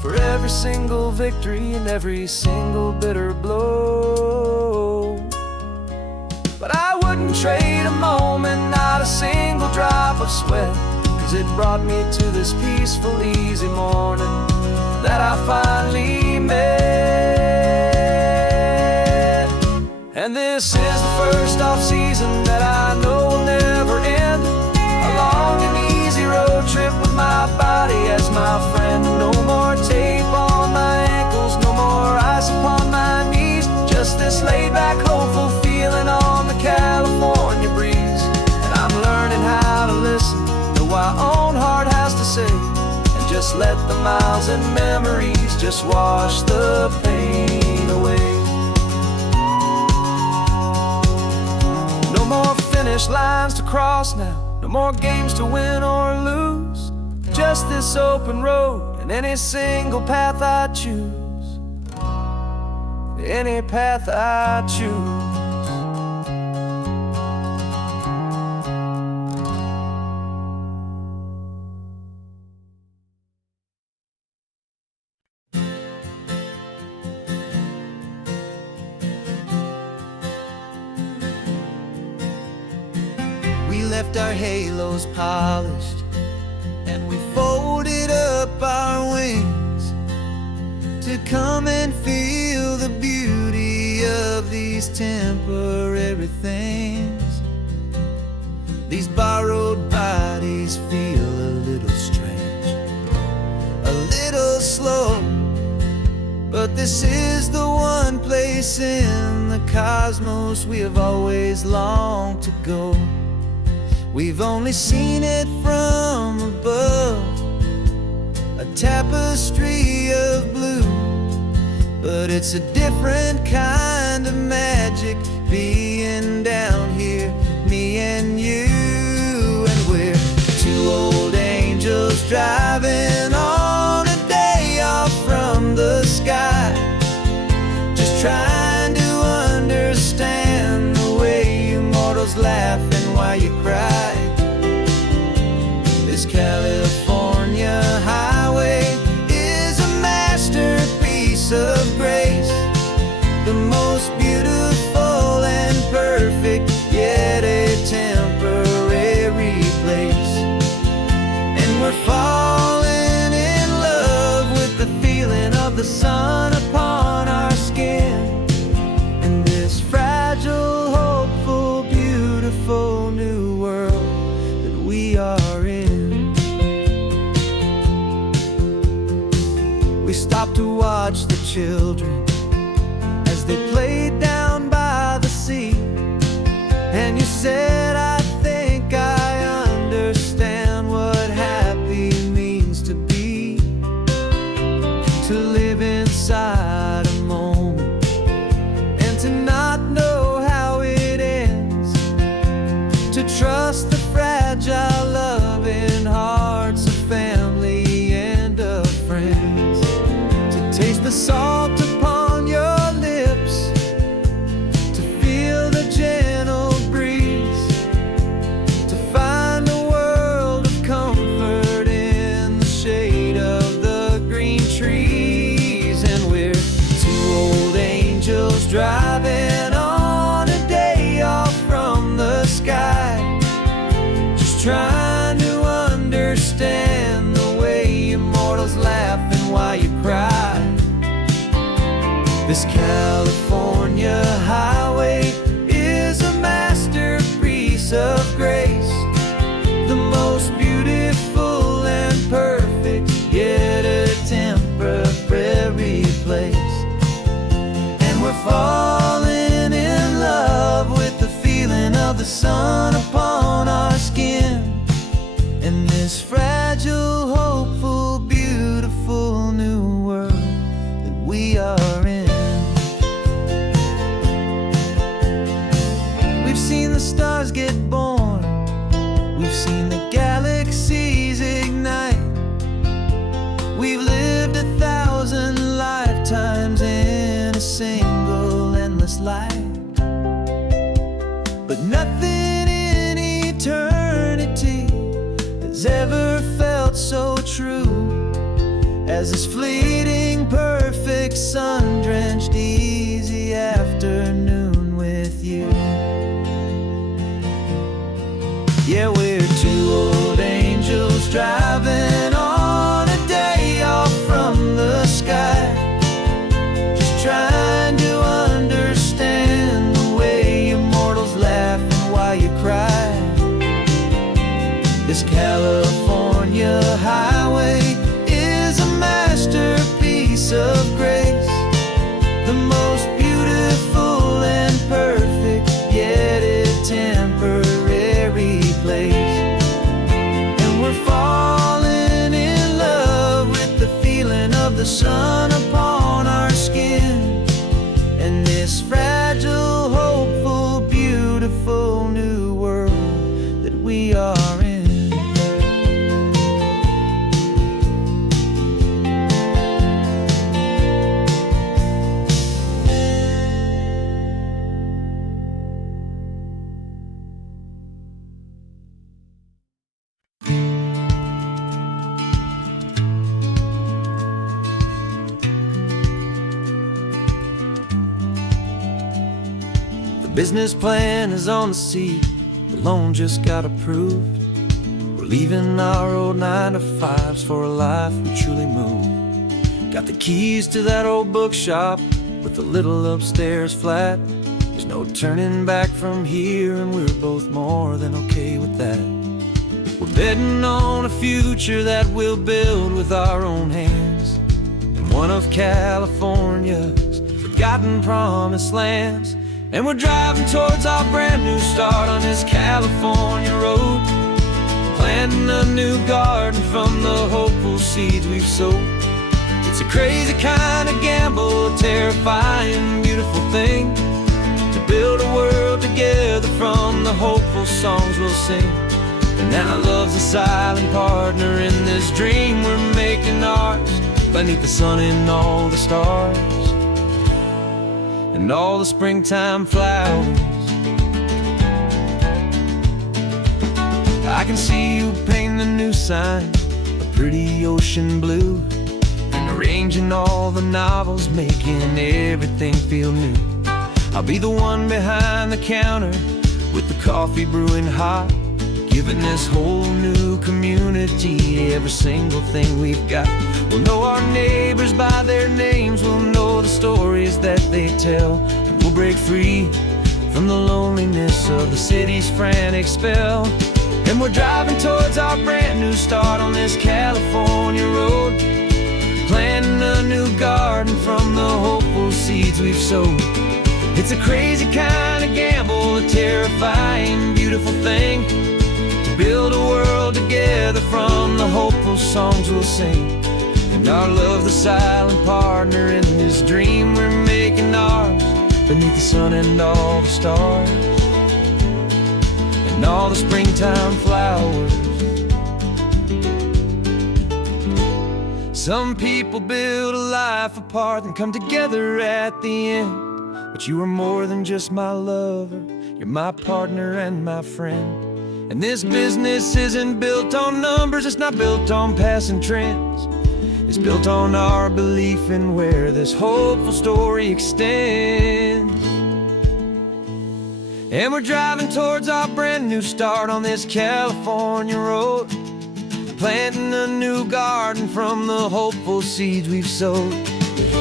for every single victory and every single bitter blow. But I wouldn't trade a moment, not a single drop of sweat, 'cause it brought me to this peaceful, easy morning that I finally met. And this is the first off-season that I know will never end, a long and easy road trip with my body as my friend. No more tape on my ankles, no more ice upon my knees, just this laid-back, hopeful feeling on the California breeze. And I'm learning how to listen to what my own heart has to say, and just let the miles and memories just wash the pain away. No more finish lines to cross now, no more games to win or lose, just this open road and any single path I choose, any path I choose. We left our halos polished, and we folded up our wings to come and feel the beauty of these temporary things. These borrowed bodies feel a little strange, a little slow, but this is the one place place in the cosmos we have always longed to go. We've only seen it from above, a tapestry of blue, but it's a different kind of magic being down here, me and you. And we're two old angels driving on a day off from the sky, just trying to understand the way you mortals laugh and why you cry. This California highway is a masterpiece of grace, the most beautiful and perfect, yet a temporary place. And we're falling in love with the feeling of the sun upon our skin, in this fragile, hopeful, beautiful new world that we are in. We stopped to watch the children as they played down by the sea, and you said, I think I understand what happy means to be, to live inside a moment and to not know how it ends, to trust the fragile loving hearts of family and of friends, to taste the salt upon your lips, to feel the gentle breeze, to find a world of comfort in the shade of the green trees. And we're two old angels driving on a day off from the sky, just trying to understand the way you mortals laugh and why you cry. This California highway is a masterpiece of grace, the most beautiful and perfect, yet a temporary place. And we're falling in love with the feeling of the sun upon our skin, in this fragile, hopeful, beautiful new world that we are in. We've seen the stars get born, we've seen the galaxies ignite, we've lived 1,000 lifetimes in a single endless life. But nothing in eternity has ever felt so true as this fleeting, perfect, sun-drenched, easy afternoon with you. Yeah, we're two old angels driving on a day off from the sky, just trying to understand the way you mortals laugh and why you cry. This California highway is a masterpiece of grace, the most beautiful and perfect, yet a temporary place. And we're falling in love with the feeling of the sun upon our skin, and this fragile, hopeful, beautiful new world that we are in. Business plan is on the seat, the loan just got approved. We're leaving our old 9-to-5s for a life we truly move. Got the keys to that old bookshop with the little upstairs flat. There's no turning back from here, and we're both more than okay with that. We're betting on a future that we'll build with our own hands, and one of California's forgotten forgotten promised lands. And we're driving towards our brand new start on this California road, planting a new garden from the hopeful seeds we've sowed. It's a crazy kind of gamble, a terrifying, beautiful thing, to build a world together from the hopeful songs we'll sing. And now love's a silent partner in this dream we're making ours, beneath the sun and all the stars and all the springtime flowers. I can see you painting a new sign, a pretty ocean blue, and arranging all the novels, making everything feel new. I'll be the one behind the counter with the coffee brewing hot, giving this whole new community every single thing we've got. We'll know our neighbors by their names, we'll know the stories that they tell, and we'll break free from the loneliness of the city's frantic spell. And we're driving towards our brand new start on this California road, planting a new garden from the hopeful seeds we've sowed. It's a crazy kind of gamble, a terrifying, beautiful thing, to build a world together from the hopeful songs we'll sing. And our love's the silent partner in this dream we're making ours, beneath the sun and all the stars and all the springtime flowers. Some people build a life apart and come together at the end, but you are more than just my lover, you're my partner and my friend. And this business isn't built on numbers, it's not built on passing trends, it's built on our belief in where this hopeful story extends. And we're driving towards our brand new start on this California road, planting a new garden from the hopeful seeds we've sowed.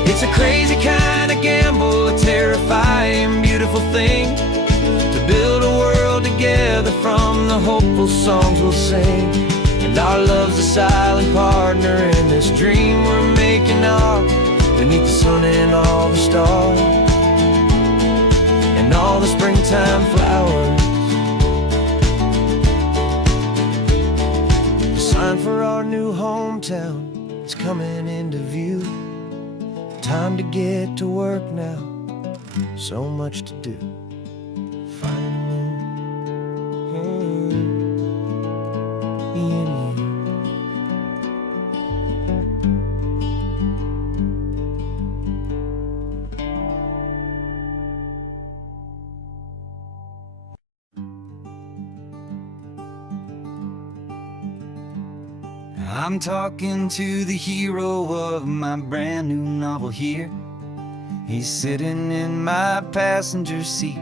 It's a crazy kind of gamble, a terrifying, beautiful thing, to build a world together from the hopeful songs we'll sing. And our love's a silent partner in this dream we're making ours, beneath the sun and all the stars and all the springtime flowers. The sign for our new hometown is coming into view. Time to get to work now, so much to do. Finding me in you. I'm talking to the hero of my brand new novel here. He's sitting in my passenger seat,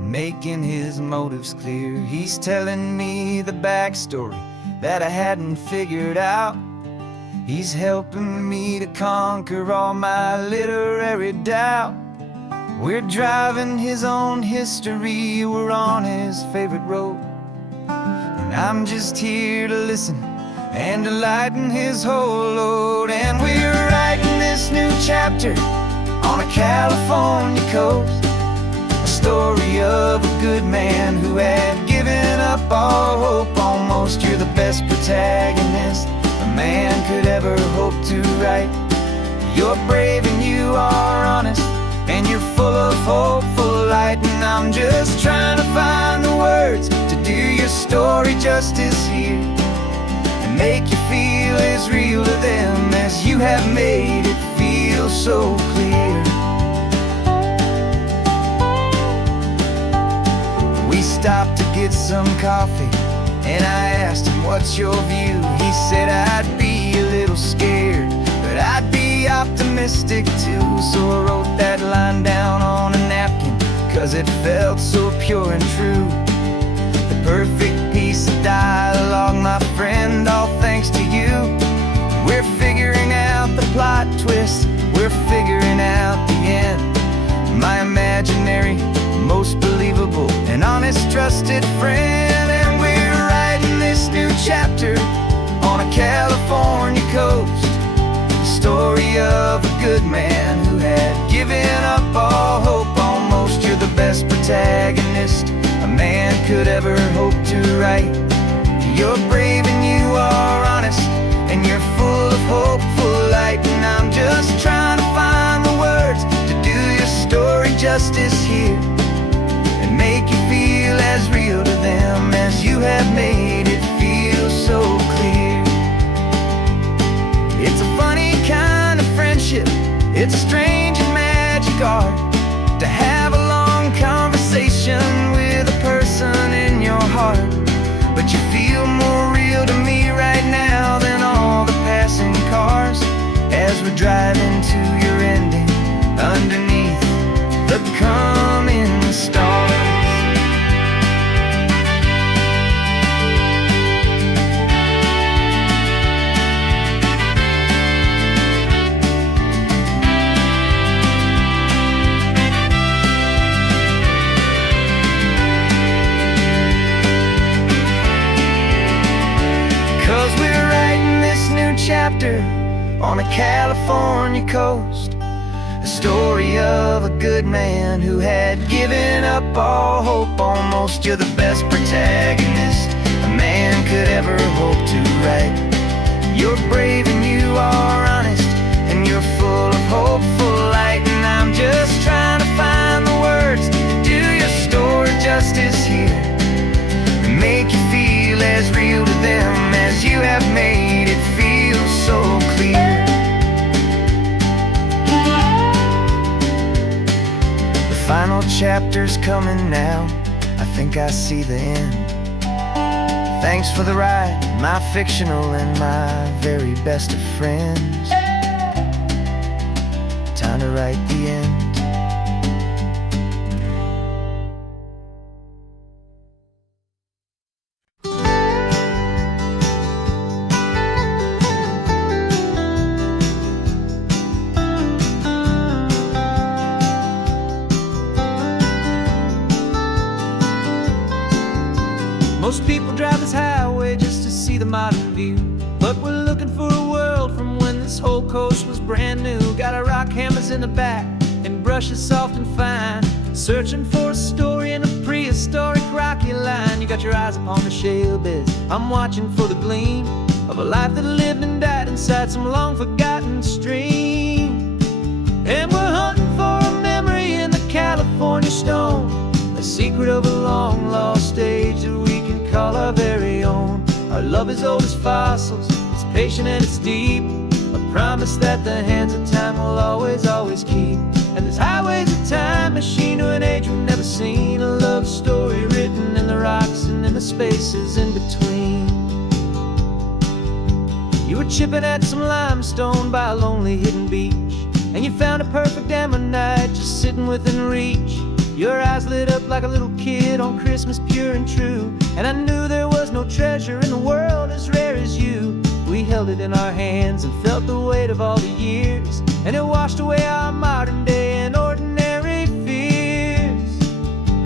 making his motives clear. He's telling me the backstory that I hadn't figured out. He's helping me to conquer all my literary doubt. We're driving his own history, we're on his favorite road, and I'm just here to listen and to lighten his whole load. And we're writing this new chapter on a California coast, a story of a good man who had given up all hope almost. You're the best protagonist a man could ever hope to write. You're brave and you are honest, and you're full of hopeful light. And I'm just trying to find the words to do your story justice here, make you feel as real to them as you have made it feel so clear. We stopped to get some coffee, and I asked him, what's your view? He said, I'd be a little scared, but I'd be optimistic too. So I wrote that line down on a napkin, 'cause it felt so pure and true. The perfect piece of dialogue, my friend, all thanks to you. We're figuring out the plot twist, we're figuring out the end. My imaginary, most believable and honest trusted friend. And we're writing this new chapter on a California coast, the story of a good man who had given up all best protagonist a man could ever hope to write. You're brave and you are honest, and you're full of hopeful light. And I'm just trying to find the words to do your story justice here, and make you feel as real to them as you have made it feel so clear. It's a funny kind of friendship, it's a strange and magic art to have a long conversation with a person in your heart. But you feel more real to me right now than all the passing cars, as we're driving to your ending underneath the coming stars. 'Cause we're writing this new chapter on a California coast, a story of a good man who had given up all hope almost. You're the best protagonist a man could ever hope to write. You're brave and you are honest, and you're full of hopeful light. And I'm just trying to find the words to do your story justice here, and make you feel as real to them as you have made it feel so clear. The final chapter's coming now, I think I see the end. Thanks for the ride, my fictional and my very best of friends. Time to write the end. Most people drive this highway just to see the modern view, but we're looking for a world from when this whole coast was brand new. Got our rock hammers in the back and brushes soft and fine, searching for a story in a prehistoric rocky line. You got your eyes upon the shale beds, I'm watching for the gleam of a life that lived and died inside some long forgotten stream. And we're hunting for a memory in the California stone, a secret of a long lost age that we can call our very own. Our love is old as fossils, it's patient and it's deep, a promise that the hands of time will always, always keep. And this highway's a time machine to an age we've never seen, a love story written in the rocks and in the spaces in between. You were chipping at some limestone by a lonely hidden beach, and you found a perfect ammonite just sitting within reach. Your eyes lit up like a little kid on Christmas, pure and true, and I knew there was no treasure in the world as rare as you. We held it in our hands and felt the weight of all the years, and it washed away our modern day and ordinary fears.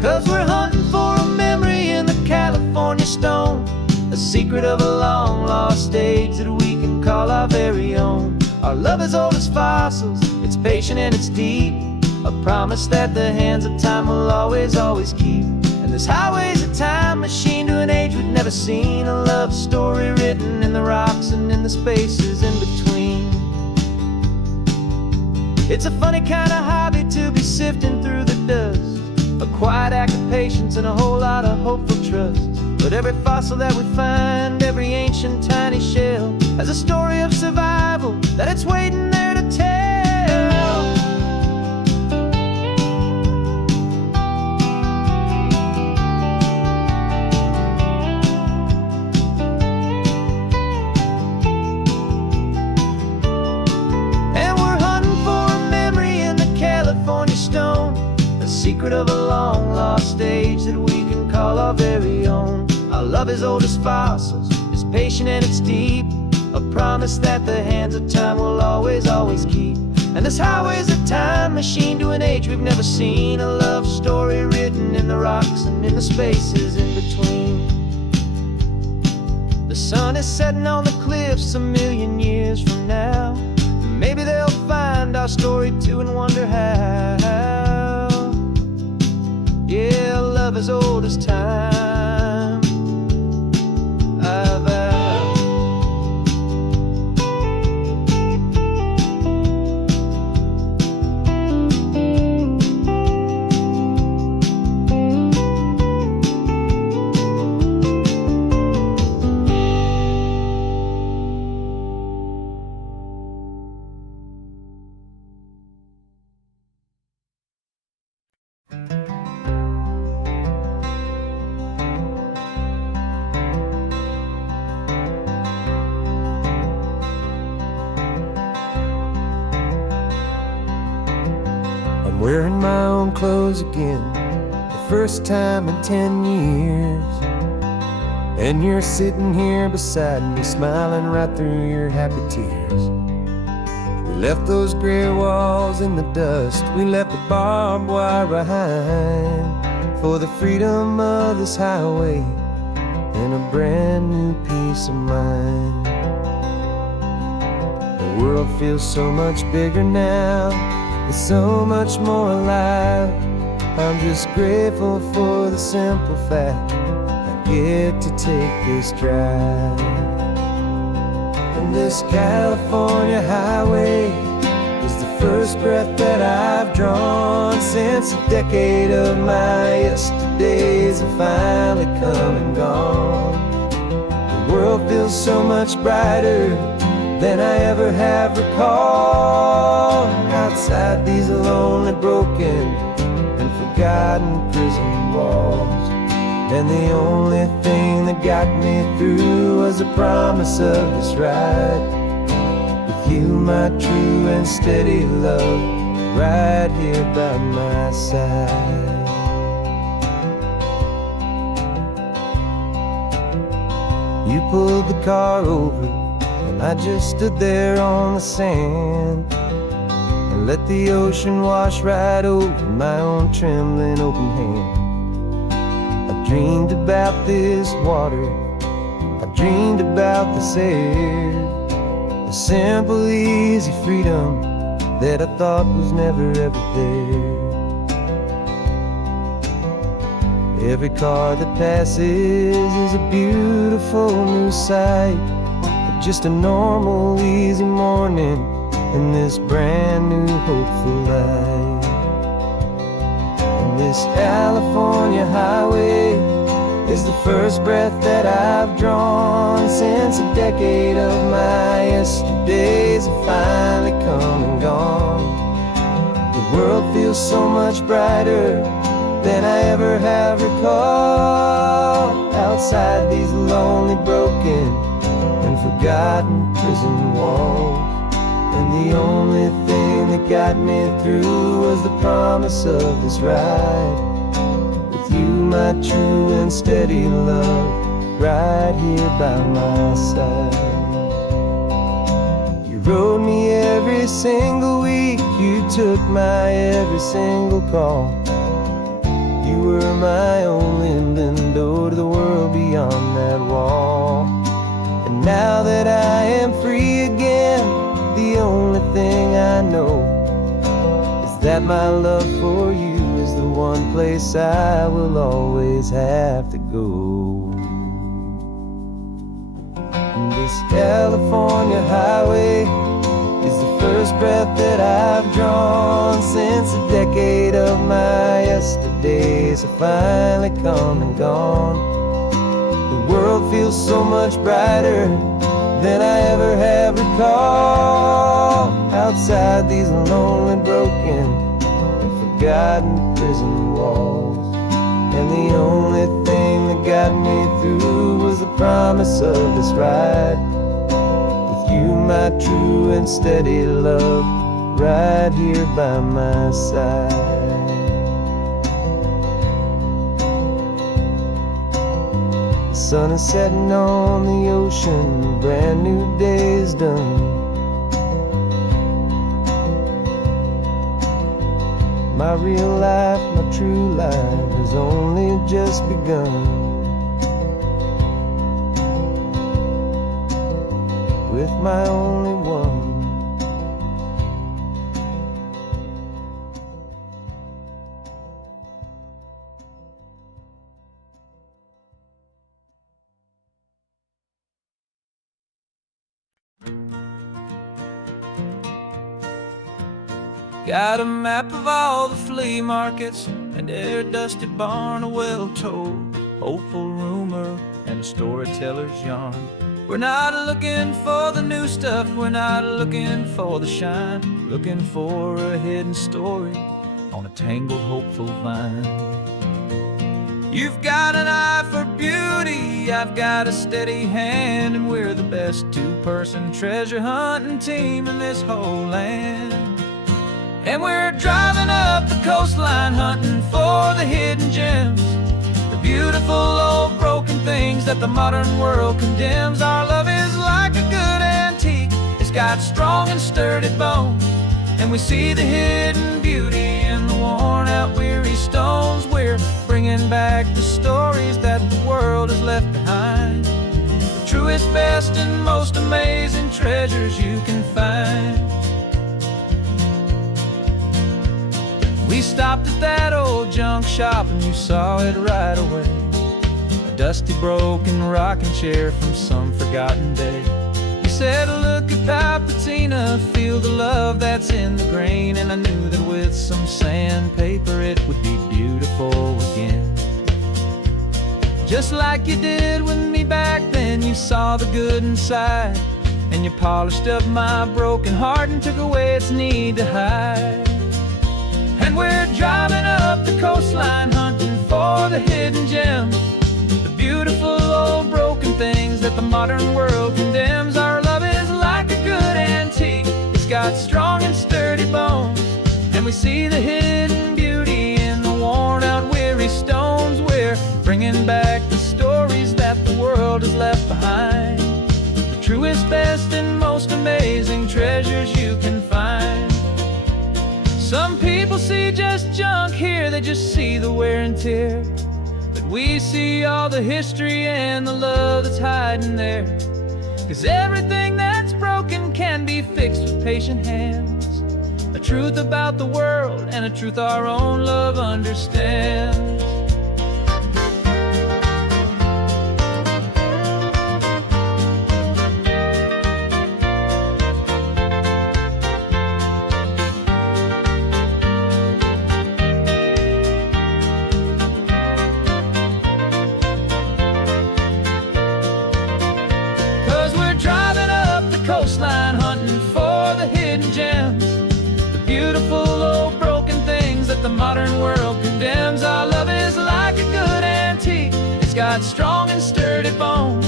'Cause we're hunting for a memory in the California stone, a secret of a long lost age that we can call our very own. Our love is old as fossils, it's patient and it's deep, a promise that the hands of time will always, always keep. And this highway's a time machine to an age we've never seen, a love story written in the rocks and in the spaces in between. It's a funny kind of hobby to be sifting through the dust, a quiet act of patience and a whole lot of hopeful trust. But every fossil that we find, every ancient tiny shell, has a story of survival that it's waiting there to tell. Secret of a long lost age that we can call our very own. Our love is old as fossils, it's patient and it's deep, a promise that the hands of time will always, always keep. And this highway's a time machine to an age we've never seen, a love story written in the rocks and in the spaces in between. The sun is setting on the cliffs a million years from now, maybe they'll find our story too and wonder how. as old as time. I vow. I'm wearing my own clothes again, the first time in 10 years. And you're sitting here beside me, smiling right through your happy tears. We left those gray walls in the dust, we left the barbed wire behind, for the freedom of this highway and a brand new peace of mind. The world feels so much bigger now, it's so much more alive. I'm just grateful for the simple fact I get to take this drive. And this California highway is the first breath that I've drawn since a decade of my yesterdays have finally come and gone. The world feels so much brighter than I ever have recalled. Outside these lonely, broken, and forgotten prison walls. And the only thing that got me through was the promise of this ride. With you, my true and steady love, right here by my side. You pulled the car over, and I just stood there on the sand and let the ocean wash right over my own trembling open hand. I dreamed about this water, I dreamed about this air, the simple, easy freedom that I thought was never ever there. Every car that passes is a beautiful new sight, just a normal, easy morning in this brand new, hopeful life. And this California highway is the first breath that I've drawn since a decade of my yesterdays have finally come and gone. The world feels so much brighter than I ever have recalled. Outside these lonely, broken, and forgotten prison walls. And the only thing that got me through was the promise of this ride. With you, my true and steady love, right here by my side. You rode me every single week, you took my every single call. You were my only window to the world beyond that wall. And now that I am free again, the only thing I know is that my love for you is the one place I will always have to go. And this California highway is the first breath that I've drawn since a decade of my yesterdays have finally come and gone. The world feels so much brighter than I ever have recalled. Outside these lonely, broken, and forgotten prison walls. And the only thing that got me through was the promise of this ride. With you, my true and steady love, right here by my side. The sun is setting on the ocean, a brand new day is done. My real life, my true life has only just begun. With my only one. Got a map of all the flea markets and every dusty barn, a well-told, hopeful rumor, and a storyteller's yarn. We're not looking for the new stuff, we're not looking for the shine, looking for a hidden story on a tangled, hopeful vine. You've got an eye for beauty, I've got a steady hand, and we're the best two-person treasure hunting team in this whole land. And we're driving up the coastline hunting for the hidden gems, the beautiful old broken things that the modern world condemns. Our love is like a good antique, it's got strong and sturdy bones, and we see the hidden beauty in the worn out weary stones. We're bringing back the stories that the world has left behind, the truest, best, and most amazing treasures you can find. We stopped at that old junk shop and you saw it right away, a dusty, broken rocking chair from some forgotten day. You said, look at Papatina, feel the love that's in the grain, and I knew that with some sandpaper it would be beautiful again. Just like you did with me back then, you saw the good inside, and you polished up my broken heart and took away its need to hide. And we're driving up the coastline hunting for the hidden gems, the beautiful old broken things that the modern world condemns. Our love is like a good antique, it's got strong and sturdy bones, and we see the hidden beauty in the worn out weary stones. We're bringing back the stories that the world has left behind, the truest, best, and most amazing treasures you can find. Some people see just junk here, they just see the wear and tear, but we see all the history and the love that's hiding there. 'Cause everything that's broken can be fixed with patient hands, a truth about the world and a truth our own love understands. Coastline hunting for the hidden gems, the beautiful old broken things that the modern world condemns. Our love is like a good antique, it's got strong and sturdy bones,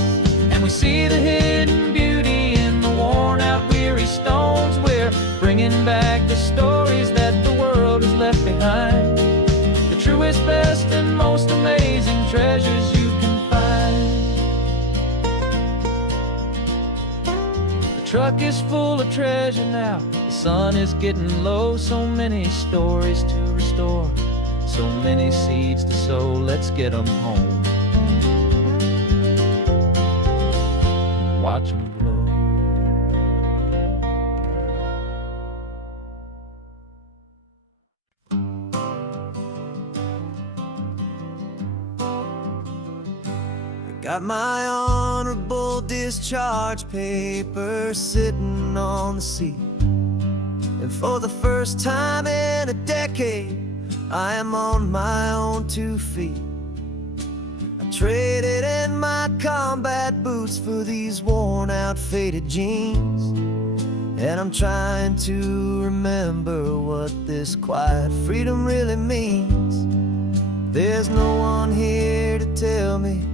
and we see the hidden beauty in the worn out weary stones. We're bringing back the stories that the world has left behind, the truest, best, and most amazing treasures you can find. The truck is full of treasure now, the sun is getting low, so many stories to restore, so many seeds to sow. Let's get them home, watch them grow. Got my honorable discharge paper sitting on the seat, and for the first time in a decade I am on my own 2 feet. I traded in my combat boots for these worn out faded jeans, and I'm trying to remember what this quiet freedom really means. There's no one here to tell me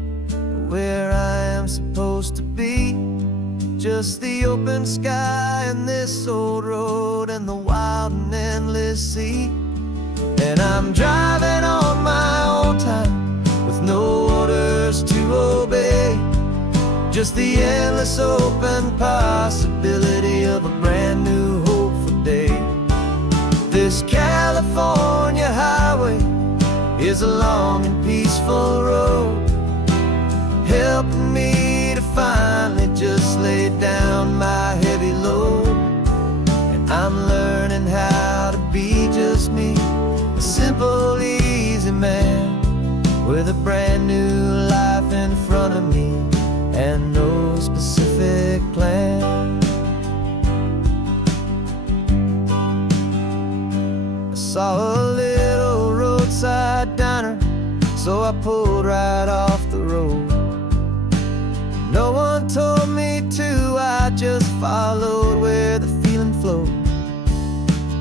where I am supposed to be, just the open sky and this old road and the wild and endless sea. And I'm driving on my own time with no orders to obey, just the endless open possibility of a brand new hopeful day. This California highway is a long and peaceful road, helping me to finally just lay down my heavy load. And I'm learning how to be just me, a simple, easy man with a brand new life in front of me and no specific plan. saw a little roadside diner, so I pulled right off the road. No one told me to, I just followed where the feeling flowed.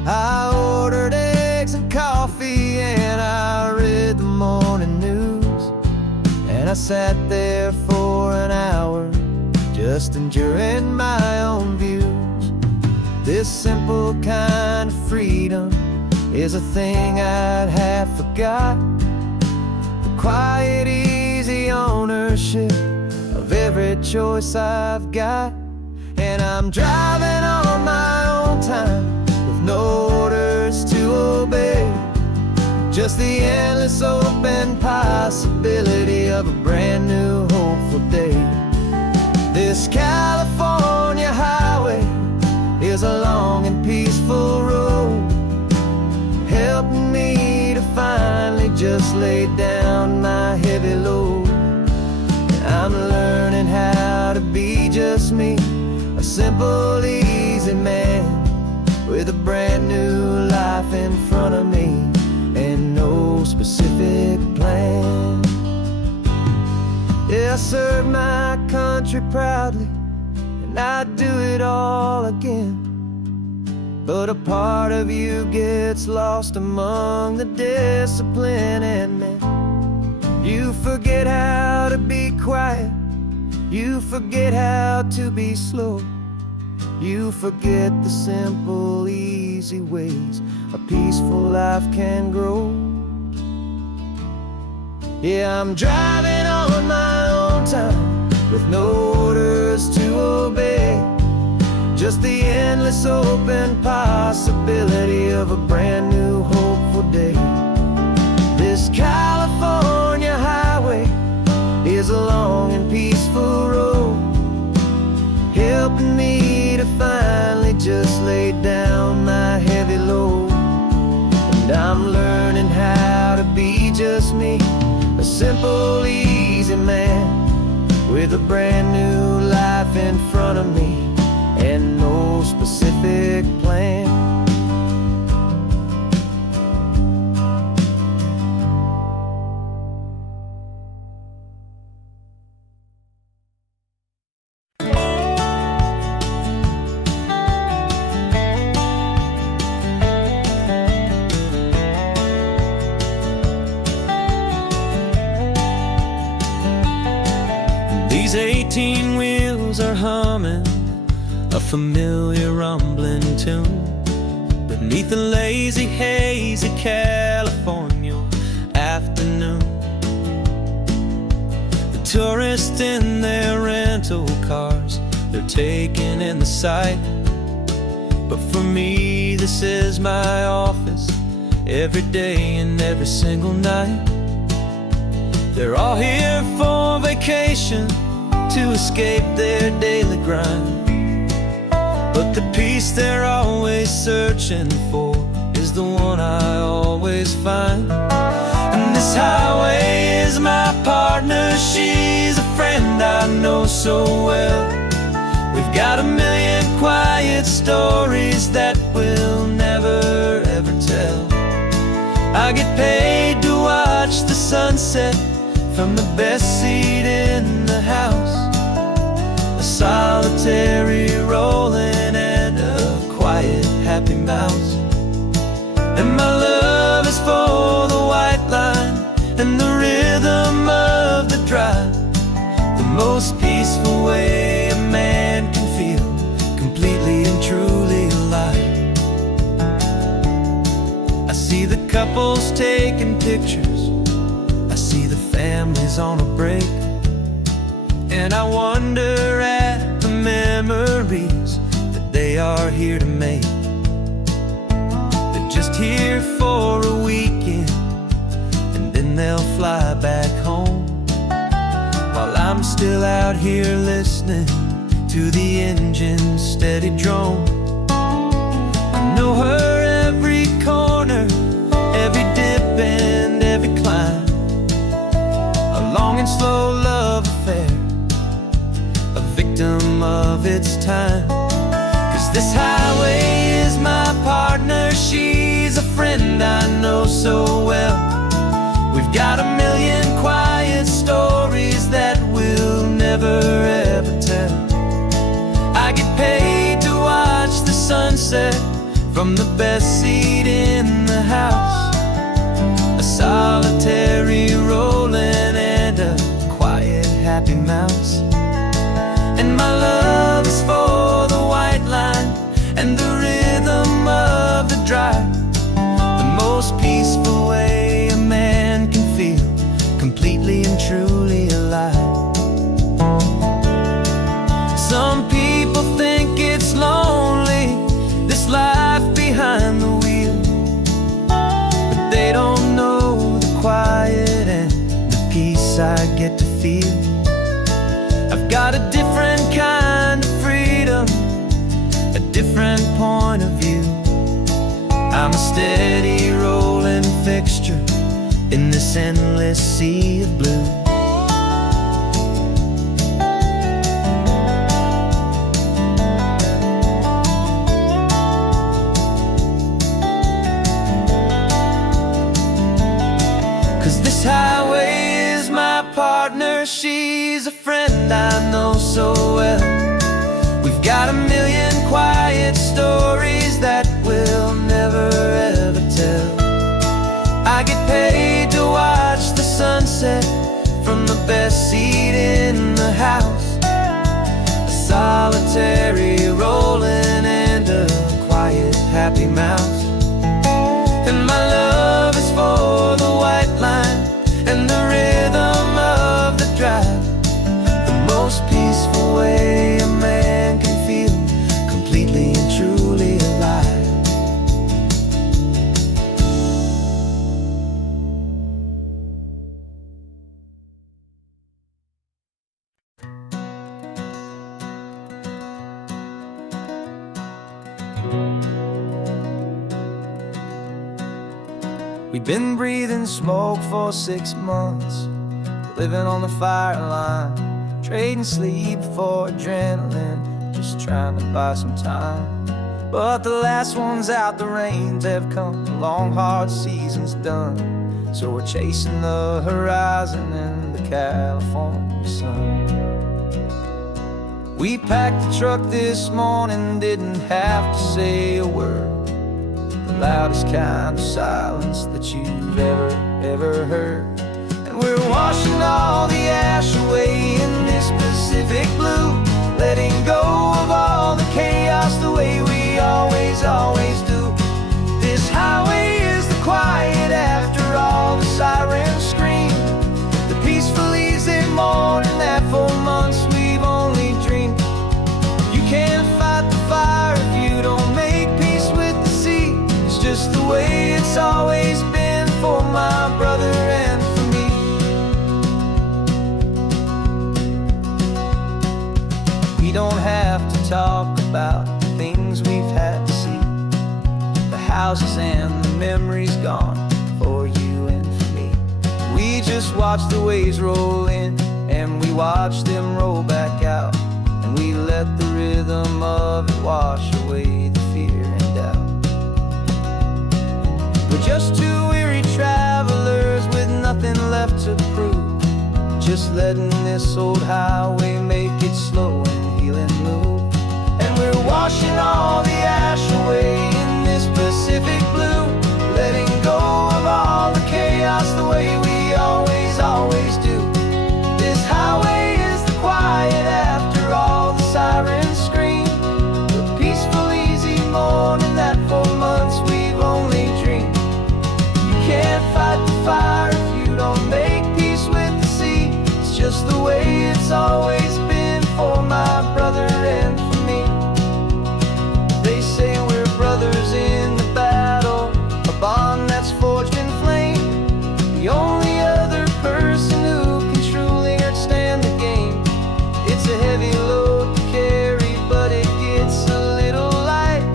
I ordered eggs and coffee and I read the morning news, and I sat there for an hour just enduring my own views. This simple kind of freedom is a thing I'd have forgot. The quiet, easy ownership of every choice I've got. And I'm driving on my own time with no orders to obey, just the endless open possibility of a brand new hopeful day. This California highway is a long and peaceful road, helping me to finally just lay down my heavy load. And I'm learning how to be just me, a simple, easy man with a brand new life in front of me and no specific plan. Yeah, I serve my country proudly, and I'd do it all again. But a part of you gets lost among the discipline, and man, you forget how to be quiet, you forget how to be slow, you forget the simple, easy ways a peaceful life can grow. Yeah, I'm driving on my own time with no orders to obey, just the endless open possibility of a brand new hopeful day. This California highway is a long and peaceful road, helping me to finally just lay down my heavy load. And I'm learning how to be just me, a simple, easy man with a brand new life in front of me and no specific plan. These 18 wheels are humming a familiar rumbling tune beneath the lazy, hazy California afternoon. The tourists in their rental cars, they're taking in the sight. But for me, this is my office, every day and every single night. They're all here for vacation, to escape their daily grind. But the peace they're always searching for is the one I always find. And this highway is my partner, she's a friend I know so well. We've got a million quiet stories that we'll never ever tell. I get paid to watch the sunset from the best seat in the house, a solitary rolling and a quiet, happy mouse. And my love is for the white line and the rhythm of the drive, the most peaceful way a man can feel completely and truly alive. I see the couples taking pictures, I see the families on a break, and I wonder at the memories that they are here to make. They're just here for a weekend, and then they'll fly back home, while I'm still out here listening to the engine's steady drone. I know her every corner, every dip and every climb, a long and slow love affair, a victim of its time. 'Cause this highway is my partner, she's a friend I know so well. We've got a million quiet stories that we'll never ever tell. I get paid to watch the sunset from the best seat in the house. A solitary rolling and a quiet happy mouse. And my love is for the white line and the rhythm of the drive. The most peaceful way a man can feel completely and truly alive. Some people think it's lonely, this life behind the wheel, but they don't know the quiet and the peace I get to feel. I've got a different kind of freedom, a different point of view. I'm a steady rolling fixture in this endless sea of blue. 'Cause this highway is my partner, she's a friend I know so well. We've got a million quiet stories that we'll never ever tell. I get paid to watch the sunset from the best seat in the house. A solitary rolling and a quiet happy mouse. And my love is for the white line and the rhythm of the drive. The most peaceful way a man can feel completely and truly alive. We've been breathing smoke for 6 months, living on the fire line, trading sleep for adrenaline, just trying to buy some time. But the last one's out, the rains have come, the long hard season's done. So we're chasing the horizon in the California sun. We packed the truck this morning, didn't have to say a word. The loudest kind of silence that you've ever heard. And we're washing all the ash away in this Pacific blue, letting go of all the chaos the way we always do. This highway is the quiet after all the sirens scream, the peaceful easy morning that for months we've only dreamed. You can't fight the fire if you don't make peace with the sea. It's just the way it's always been for my brother and for me. We don't have to talk about the things we've had to see, the houses and the memories gone for you and for me. We just watch the waves roll in and we watch them roll back out, and we let the rhythm of it wash away the fear and doubt. We're just two weary travelers with nothing left to prove, just letting this old highway make it slow and healing move. And we're washing all the ash away in this Pacific blue, letting go of all the chaos the way we always do. This highway is the quiet after all the sirens scream, the peaceful easy morning that for months we've only dreamed. You can't fight the fire if you don't make peace with the sea. It's just the way it's always been for my brother and for me. They say we're brothers in the battle, a bond that's forged in flame. The only other person who can truly understand the game. It's a heavy load to carry, but it gets a little light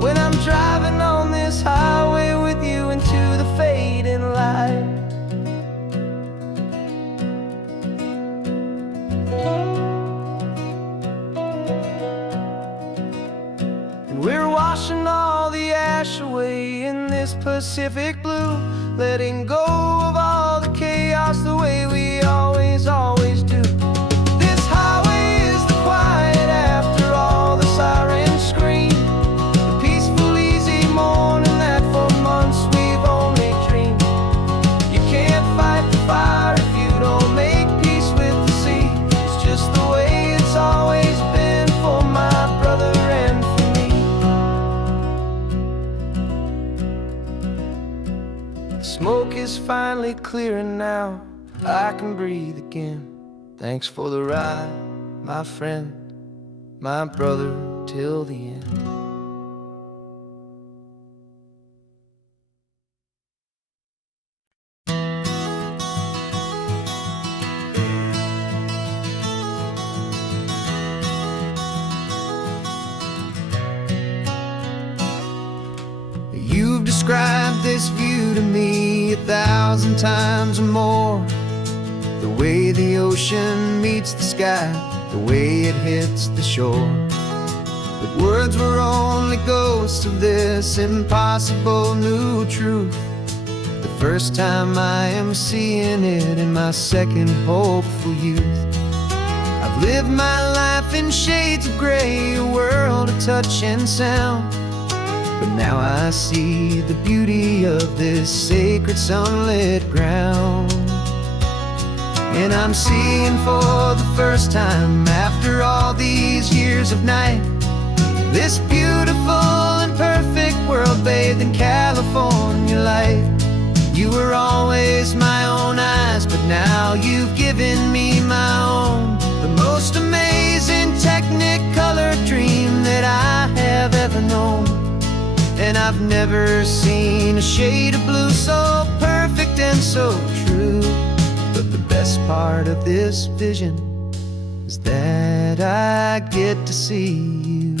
when I'm driving on this highway with you into the fading light. And we're washing all the ash wash away in this Pacific blue, letting go of all the chaos the way we always do. This highway is the quiet after all the sirens scream, the peaceful, easy morning that for months we've only dreamed. You can't fight the fire if you don't make peace with the sea. It's just the way it's always been for my brother and for me. The smoke is finally clearing now, I can breathe again. Thanks for the ride, my friend, my brother, till the end. You've described this view to me 1,000 times or more. The way the ocean meets the sky, the way it hits the shore. But words were only ghosts of this impossible new truth. The first time I am seeing it in my second hopeful youth. I've lived my life in shades of gray, a world of touch and sound. But now I see the beauty of this sacred sunlit ground. And I'm seeing for the first time, after all these years of night, this beautiful and perfect world bathed in California light. You were always my own eyes, but now you've given me my own. The most amazing technicolor dream that I have ever known. And I've never seen a shade of blue so perfect and so true. But the best part of this vision is that I get to see you.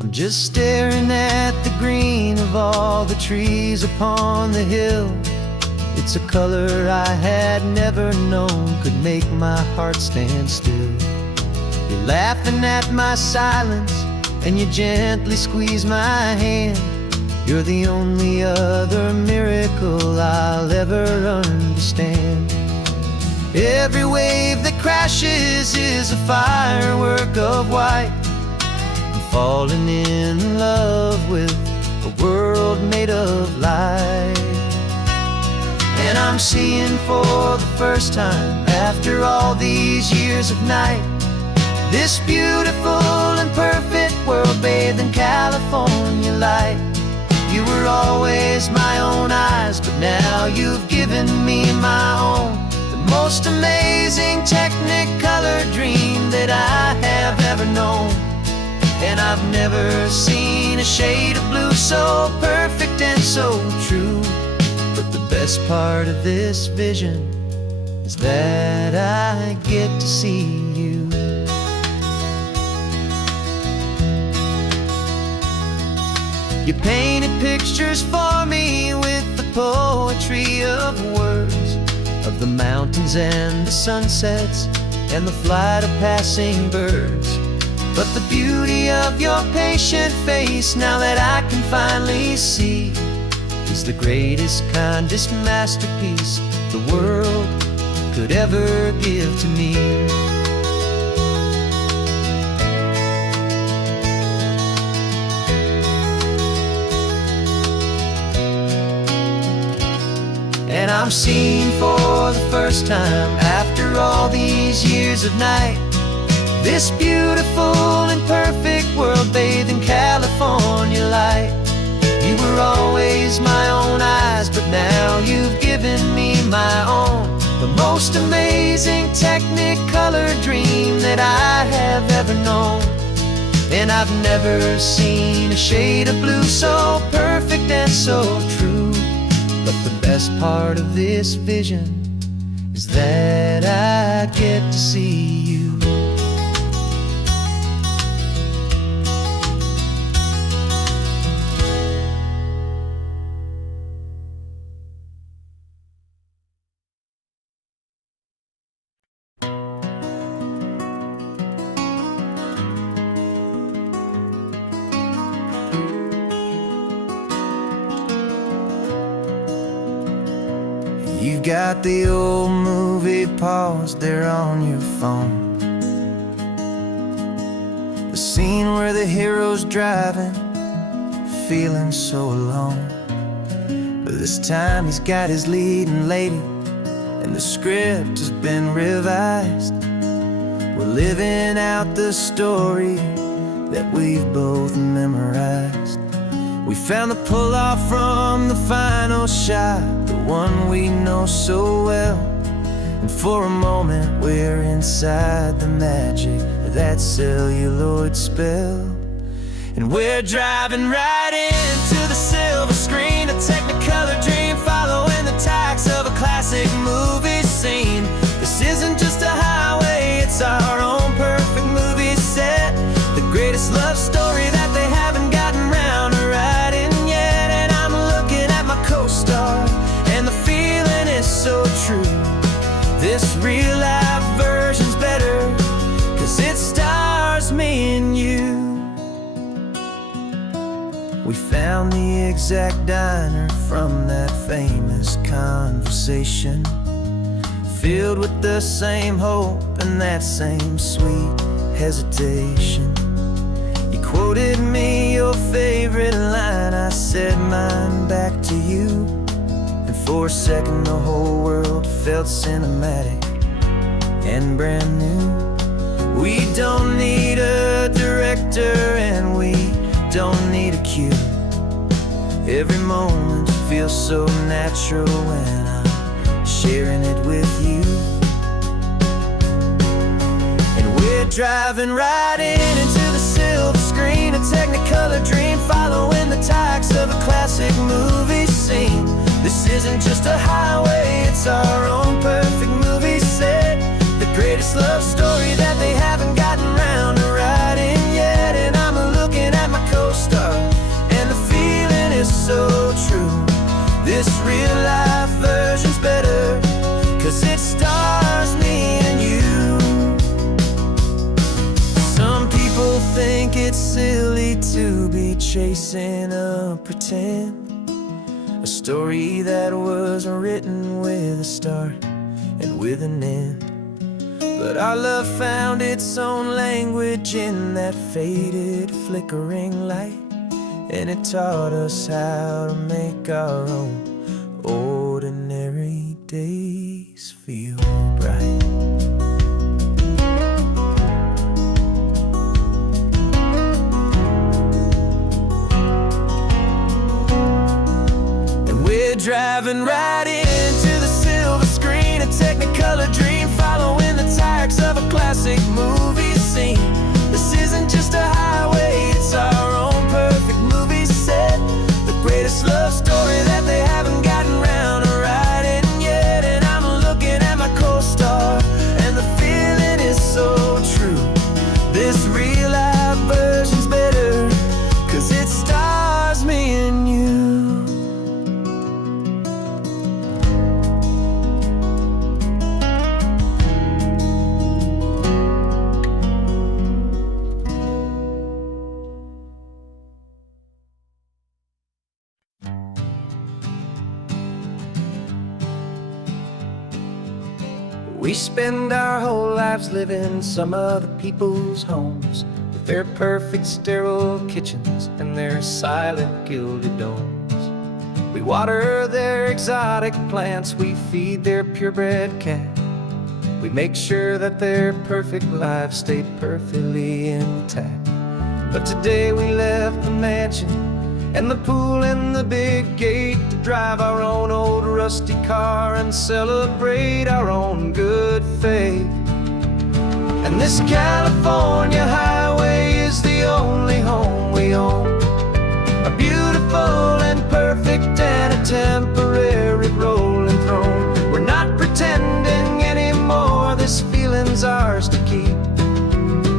I'm just staring at the green of all the trees upon the hill. It's a color I had never known could make my heart stand still. You're laughing at my silence, and you gently squeeze my hand. You're the only other miracle I'll ever understand. Every wave that crashes is a firework of white. I'm falling in love with a world made of light. And I'm seeing for the first time, after all these years of night, this beautiful and perfect world bathed in California light. You were always my own eyes, but now you've given me my own. The most amazing technicolor dream that I have ever known. And I've never seen a shade of blue so perfect and so true. But the best part of this vision is that I get to see you. You painted pictures for me with the poetry of words, of the mountains and the sunsets and the flight of passing birds. But the beauty of your patient face, now that I can finally see, is the greatest, kindest masterpiece the world could ever give to me. And I'm seeing for the first time, after all these years of night, this beautiful and perfect world bathed in California light. You were always my own eyes, but now you've given me my own. The most amazing technicolor dream that I have ever known. And I've never seen a shade of blue so perfect and so true. But the best part of this vision is that I get to see you. You've got the old movie paused there on your phone, the scene where the hero's driving, feeling so alone. But this time he's got his leading lady, and the script has been revised. We're living out the story that we've both memorized. We found the pull-off from the final shot, the one we know so well. And for a moment we're inside the magic of that celluloid spell. And we're driving right into the silver screen, a Technicolor dream, following the tacks of a classic movie scene. This isn't just a highway, it's our own perfect movie set, the greatest love story that they haven't gotten round to writing yet. And I'm looking at my co-star, and the feeling is so true. This real-life version's better, 'cause it stars me and you. We found the exact diner from that famous conversation, filled with the same hope and that same sweet hesitation. You quoted me your favorite line, I said mine back to you. And for a second the whole world felt cinematic and brand new. We don't need a director and we don't need a cue. Every moment feels so natural when I'm sharing it with you. And we're driving right into the silver screen, a Technicolor dream, following the tacks of a classic movie scene. This isn't just a highway, it's our own perfect movie set, the greatest love story that they haven't gotten round to writing yet. And I'm looking at my co-star, and the feeling is so true. This real-life version's better, 'cause it stars me and you. Some people think it's silly to be chasing a pretend, a story that was written with a start and with an end. But our love found its own language in that faded, flickering light, and it taught us how to make our own ordinary days feel bright. And we're driving right into the silver screen, a Technicolor dream, following the tacks of a classic movie scene. This isn't just a highway, it's our own perfect movie set, the greatest love story that they haven't gotten round to writing yet. And I'm looking at my co-star, and the feeling is so true. This real-life version's better, 'cause it stars me and you. We spend our whole lives living some other people's homes, with their perfect sterile kitchens and their silent gilded domes. We water their exotic plants, we feed their purebred cat. We make sure that their perfect lives stay perfectly intact. But today we left the mansion and the pool and the big gate to drive our own old rusty car and celebrate our own good faith. And this California highway is the only home we own, a beautiful and perfect and a temporary rolling throne. We're not pretending anymore, this feeling's ours to keep,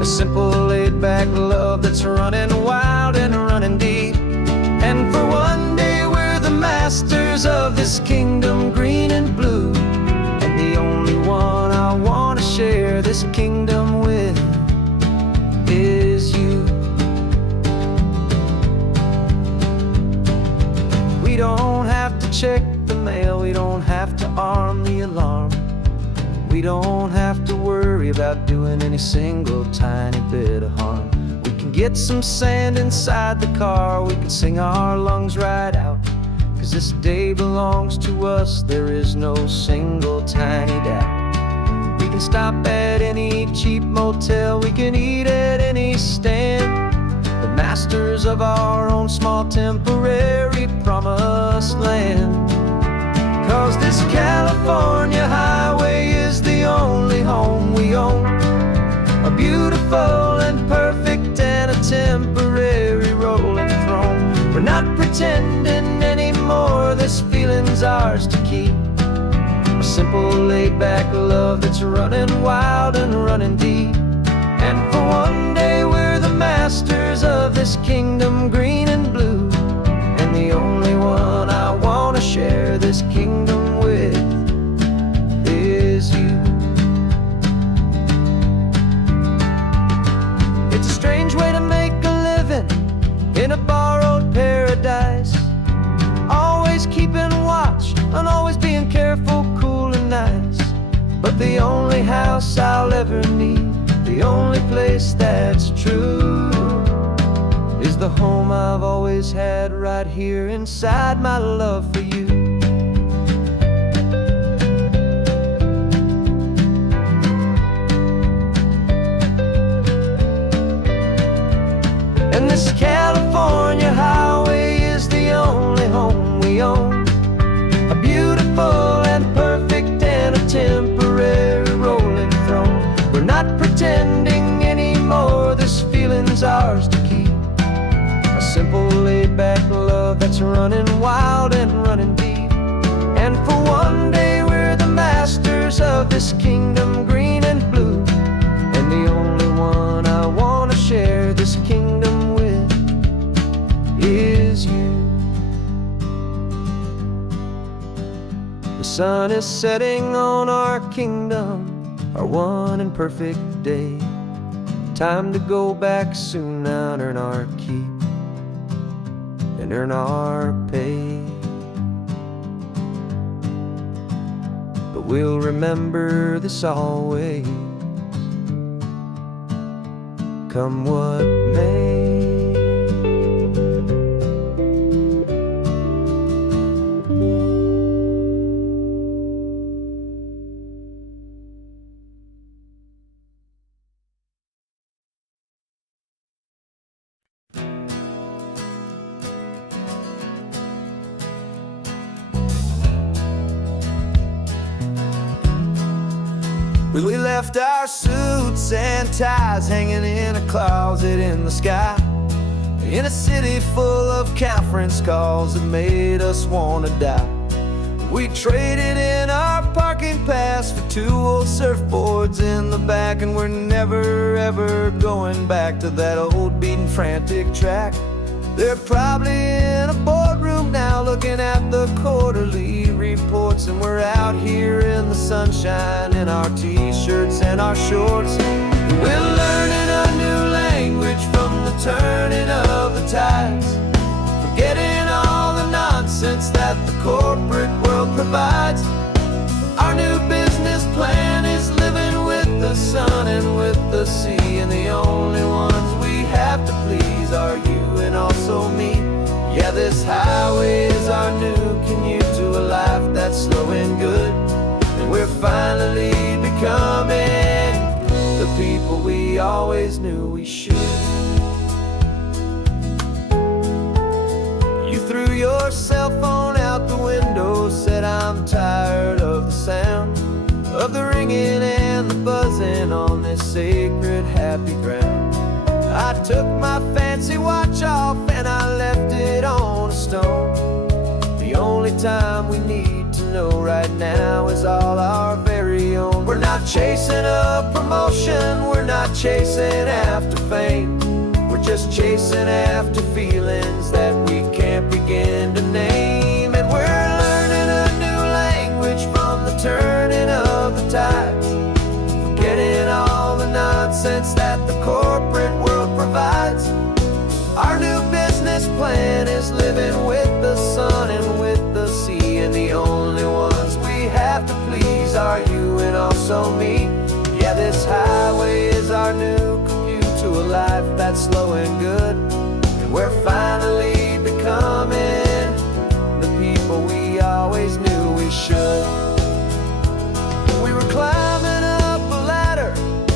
a simple laid-back love that's running wild and running deep. And for one day we're the masters of this kingdom green and blue, and the only one I want to share this kingdom with is you. We don't have to check the mail, we don't have to We don't have to worry about doing any single tiny bit of harm. We can get some sand inside the car, we can sing our lungs right out. 'Cause this day belongs to us, there is no single tiny doubt. We can stop at any cheap motel, we can eat at any stand, the masters of our own small temporary promised land. 'Cause this California highway is the only home we own, a beautiful and perfect and a temporary rolling throne. We're not pretending anymore, this feeling's ours to keep, a simple laid-back love that's running wild and running deep. And for one day we're the masters of this kingdom green and blue, and the only one I wanna share this kingdom with is you. It's a strange way to make a living in a borrowed paradise, always keeping watch and always being careful, cool and nice. But the only house I'll ever need, the only place that's true, is the home I've always had right here inside my love for you. And this California highway is the only home we own, a beautiful and perfect and a temporary rolling throne. We're not pretending anymore, this feeling's ours to keep, a simple laid-back love that's running wild and running deep. And for one day we're the masters of this kingdom green and blue, and the only one I wanna share this kingdom with is you. The sun is setting on our kingdom, our one and perfect day. Time to go back soon now and earn our keep and earn our pay. But we'll remember this always, come what may. We left our suits and ties hanging in a closet in the sky, in a city full of conference calls that made us wanna die. We traded in our parking pass for 2 old surfboards in the back, and we're never ever going back to that old beaten frantic track. They're probably in a boardroom now looking at the quarterly reports, and we're out here in the sunshine in our t-shirts and our shorts. We're learning a new language from the turning of the tides, forgetting all the nonsense that the corporate world provides. Our new business plan is living with the sun and with the sea, and the only ones we have to please are you and also me. Yeah, this highway is our new commute to a life that's slow and good, and we're finally becoming the people we always knew we should. You threw your cell phone out the window, said I'm tired of the sound of the ringing and the buzzing on this sacred happy ground. I took my fancy watch off and I left it on a stone. The only time we need to know right now is all our very own. We're not chasing a promotion, we're not chasing after fame, we're just chasing after feelings that we can't begin to name. And we're learning a new language from the turning of the tides, forgetting all the nonsense that the corporate world provides. Our new business plan is living with the sun and with the sea, and the only ones we have to please are you and all also me. Yeah, this highway is our new commute to a life that's slow and good. And we're finally becoming the people we always knew we should. We were climbing up a ladder,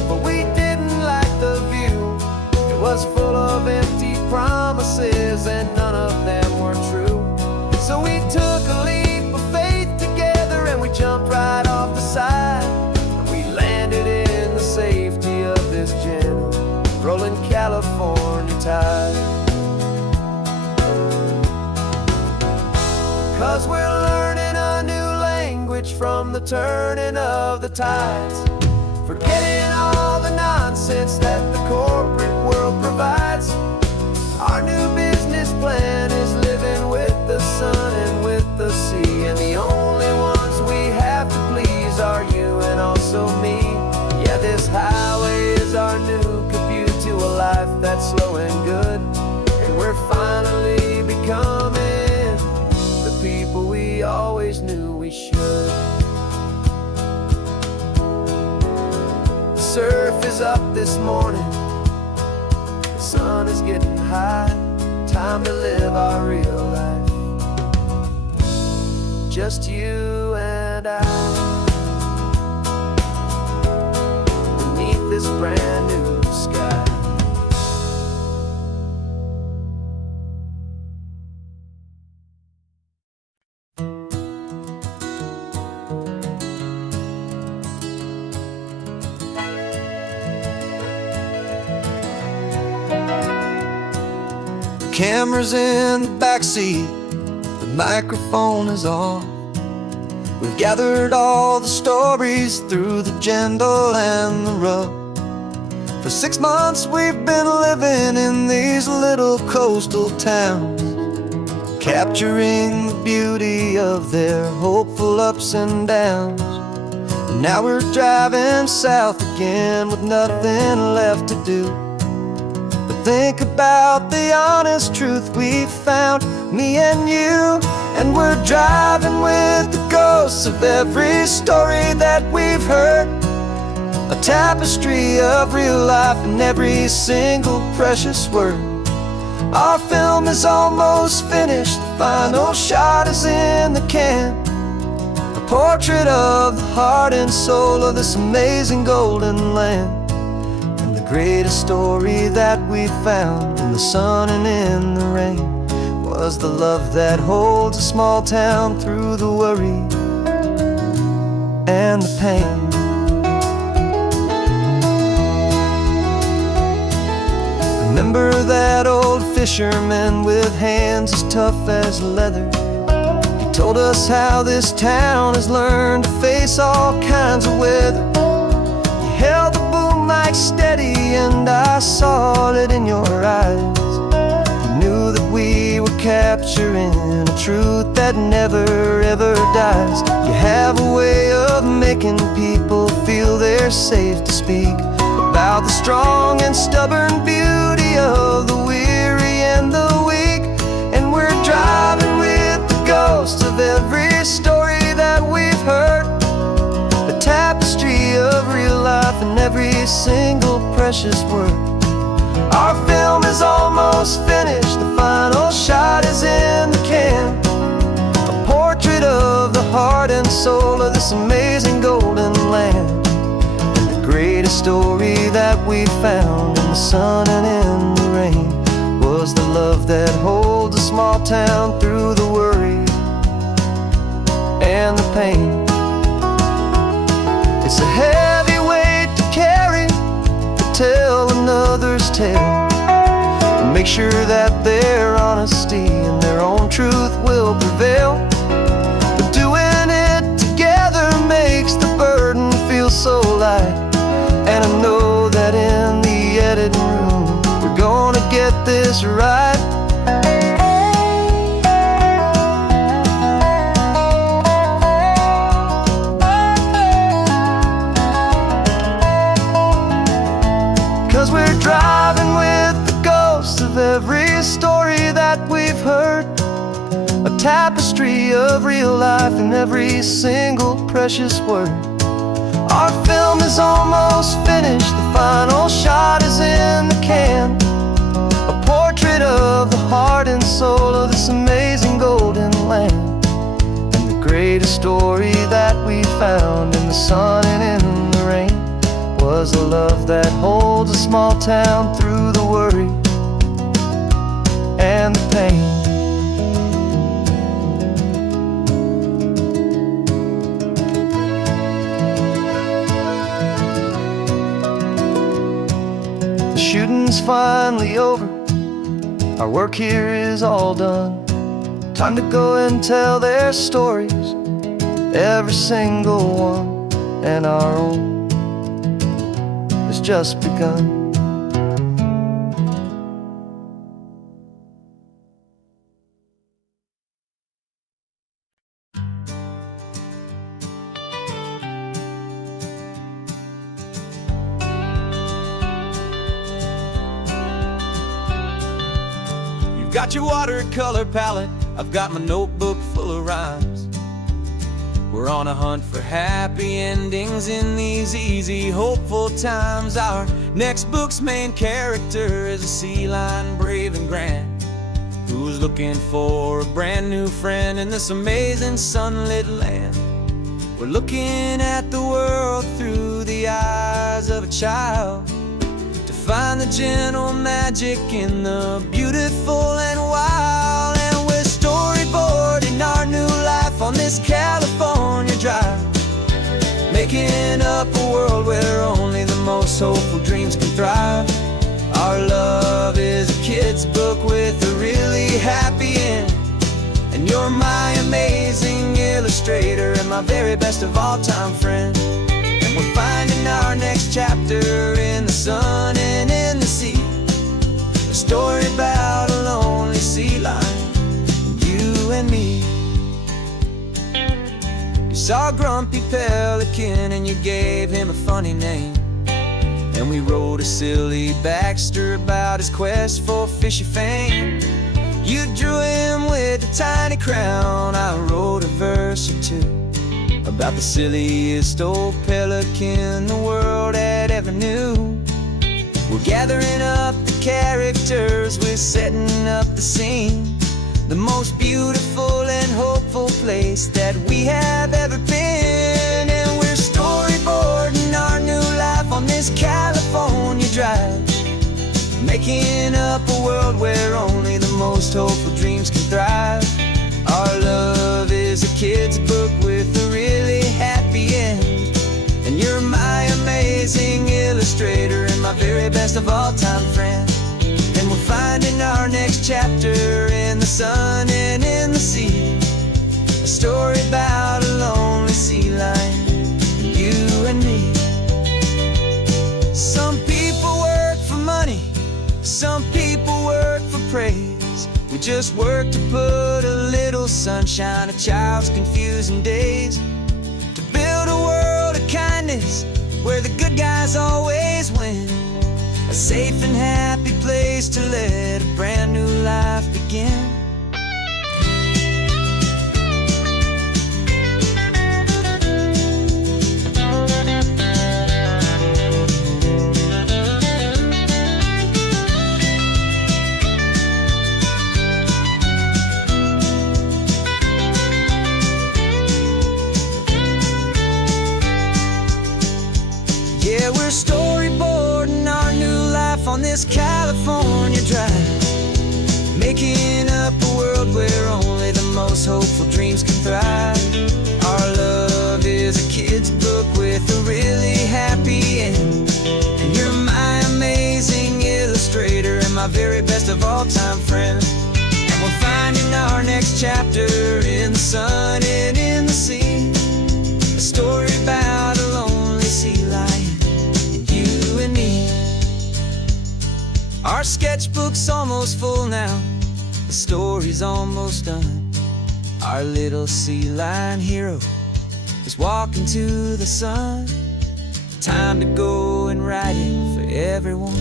but we didn't like the view. It was full of empty promises and none of them were true. So we took a leap of faith together and we jumped right off the side. And we landed in the safety of this gentle rolling California tide. 'Cause we're learning a new language from the turning of the tides, forgetting all the nonsense that the corporate world provides. Our new business plan is living with the sun and with the sea, and the only ones we have to please are you and also me. Yeah, this highway is our new commute to a life that's slow and good. And we're finally becoming the people we always knew we should. The surf is up this morning, the sun is getting high. Time to live our real life, just you and I, beneath this brand new sky. Camera's in the backseat, the microphone is on. We've gathered all the stories through the gentle and the rough. For 6 months we've been living in these little coastal towns, capturing the beauty of their hopeful ups and downs. And now we're driving south again with nothing left to do. Think about the honest truth we found, me and you. And we're driving with the ghosts of every story that we've heard, a tapestry of real life and every single precious word. Our film is almost finished, the final shot is in the can, a portrait of the heart and soul of this amazing golden land. Greatest story that we found in the sun and in the rain was the love that holds a small town through the worry and the pain. Remember that old fisherman with hands as tough as leather? He told us how this town has learned to face all kinds of weather. You held the boom mic steady and I saw it in your eyes. You knew that we were capturing a truth that never ever dies. You have a way of making people feel they're safe to speak about the strong and stubborn beauty of the weary and the weak. And we're driving with the ghosts of every story that we've heard, a tapestry of real life and every single precious word. Our film is almost finished, the final shot is in the can, a portrait of the heart and soul of this amazing golden land. And the greatest story that we found in the sun and in the rain was the love that holds a small town through the worry and the pain. It's a heavy weight to carry, to tell another's tale, and make sure that their honesty and their own truth will prevail. But doing it together makes the burden feel so light. And I know that in the editing room we're gonna get this right. 'Cause we're driving with the ghosts of every story that we've heard, a tapestry of real life and every single precious word. Our film is almost finished, the final shot is in the can. A portrait of the heart and soul of this amazing golden land. And the greatest story that we found in the sun and in the rain was the love that holds a small town through the worry and the pain. The shooting's finally over, our work here is all done. Time to go and tell their stories, every single one, and our own has just begun. You've got your watercolor palette, I've got my notebook full of rhymes. We're on a hunt for happy endings in these easy, hopeful times. Our next book's main character is a sea lion, brave and grand, who's looking for a brand new friend in this amazing sunlit land. We're looking at the world through the eyes of a child, to find the gentle magic in the beautiful and wild. And we're storyboarding our new life on this California drive, making up a world where only the most hopeful dreams can thrive. Our love is a kid's book with a really happy end, and you're my amazing illustrator and my very best of all time friend. And we're finding our next chapter in the sun and in the sea, a story about a lonely sea lion, you and me. You saw a grumpy pelican and you gave him a funny name, and we wrote a silly Baxter about his quest for fishy fame. You drew him with a tiny crown, I wrote a verse or two about the silliest old pelican the world had ever knew. We're gathering up the characters, we're setting up the scene, the most beautiful and hopeful place that we have ever been. And we're storyboarding our new life on this California drive, making up a world where only the most hopeful dreams can thrive. Our love is a kid's book with a really happy end, and you're my amazing illustrator and my very best of all time friend. And we're finding our next chapter in the sun and in the sea, a story about a lonely sea lion, you and me. Some people work for money, some people work for praise. We just work to put a little sunshine in a child's confusing days, to build a world of kindness where the good guys always win, a safe and happy place to let a brand new life begin. Yeah, we're storyboarding our new life on this California drive, making up a world where only the most hopeful dreams can thrive. Our love is a kid's book with a really happy end, and you're my amazing illustrator and my very best of all time friend. And we're finding our next chapter in the sun and in the sea, a story about a lonely sea lion, you and me. Our sketchbook's almost full now, the story's almost done. Our little sea lion hero is walking to the sun. Time to go and write it for everyone.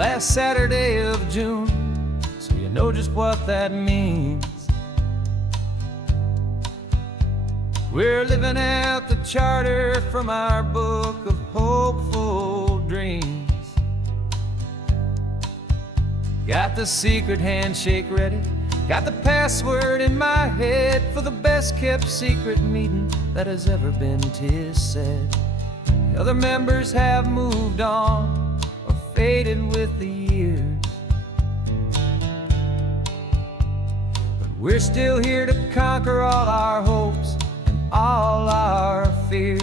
last Saturday of June, so you know just what that means. We're living out the charter from our book of hopeful dreams. Got the secret handshake ready, got the password in my head for the best kept secret meeting that has ever been, 'tis said. The other members have moved on or faded with the years, but we're still here to conquer all our hopes and all our fears.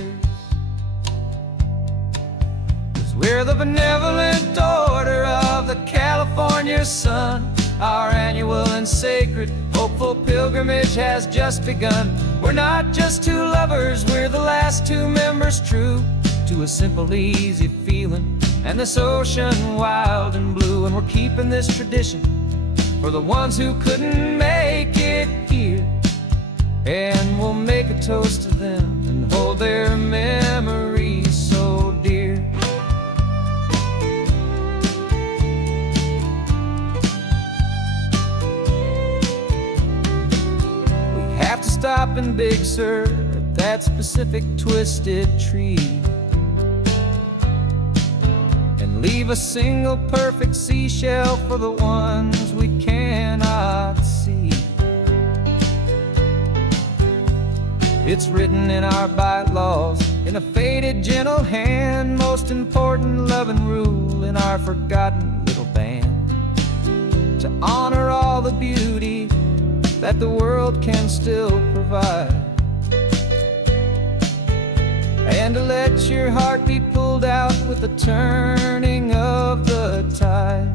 'Cause we're the benevolent order of the California sun. Our annual and sacred hopeful pilgrimage has just begun. We're not just two lovers, we're the last two members true to a simple, easy feeling and this ocean wild and blue. And we're keeping this tradition for the ones who couldn't make it here, and we'll make a toast to them and hold their memories so dear. We have to stop in Big Sur at that specific twisted tree and leave a single perfect seashell for the ones we cannot see. It's written in our bylaws in a faded gentle hand, most important love and rule in our forgotten little band, to honor all the beauty that the world can still provide, and to let your heart be pulled out with the turning of the tide.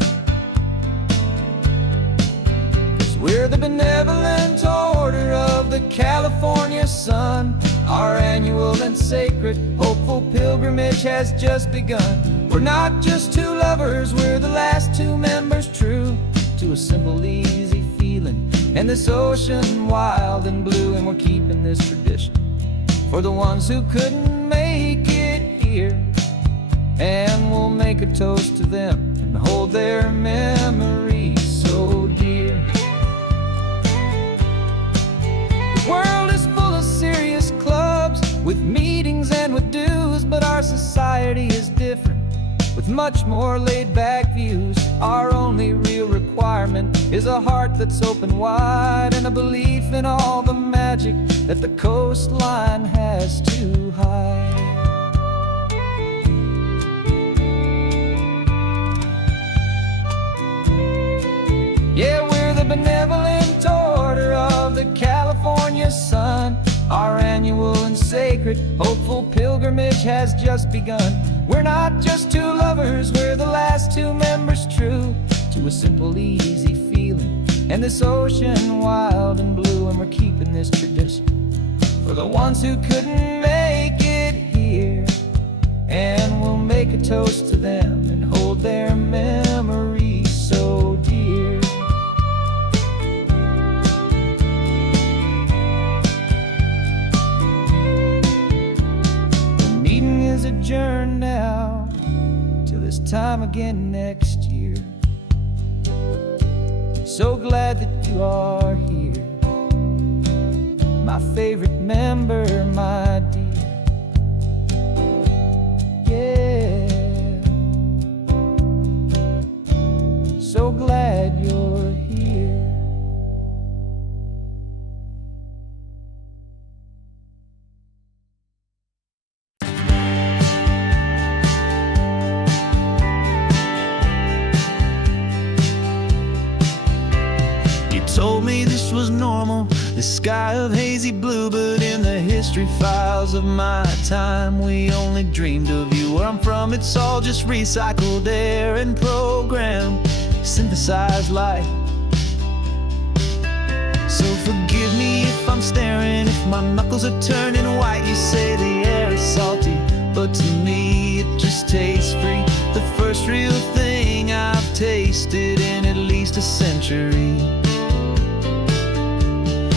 'Cause we're the benevolent order of the California sun. Our annual and sacred hopeful pilgrimage has just begun. We're not just two lovers, we're the last two members true to a simple, easy feeling and this ocean wild and blue. And we're keeping this tradition for the ones who couldn't make it here, and we'll make a toast to them and hold their memories so dear. The world is full of serious clubs with meetings and with dues, but our society is different with much more laid-back views. Our only real requirement is a heart that's open wide and a belief in all the magic that the coastline has to hide. Yeah, we're the benevolent order of the California sun. Our annual and sacred hopeful pilgrimage has just begun. We're not just two lovers, we're the last two members true to a simple, easy feeling and this ocean wild and blue. And we're keeping this tradition for the ones who couldn't make it here, and we'll make a toast to them and hold their memories so dear. The meeting is adjourned now till this time again next year. So glad that you are here, my favorite member, my dear. Yeah, so glad you're here. Told me this was normal, the sky of hazy blue, but in the history files of my time, we only dreamed of you. Where I'm from, it's all just recycled air and programmed, synthesized light. So forgive me if I'm staring, if my knuckles are turning white. You say the air is salty, but to me it just tastes free. The first real thing I've tasted in at least a century.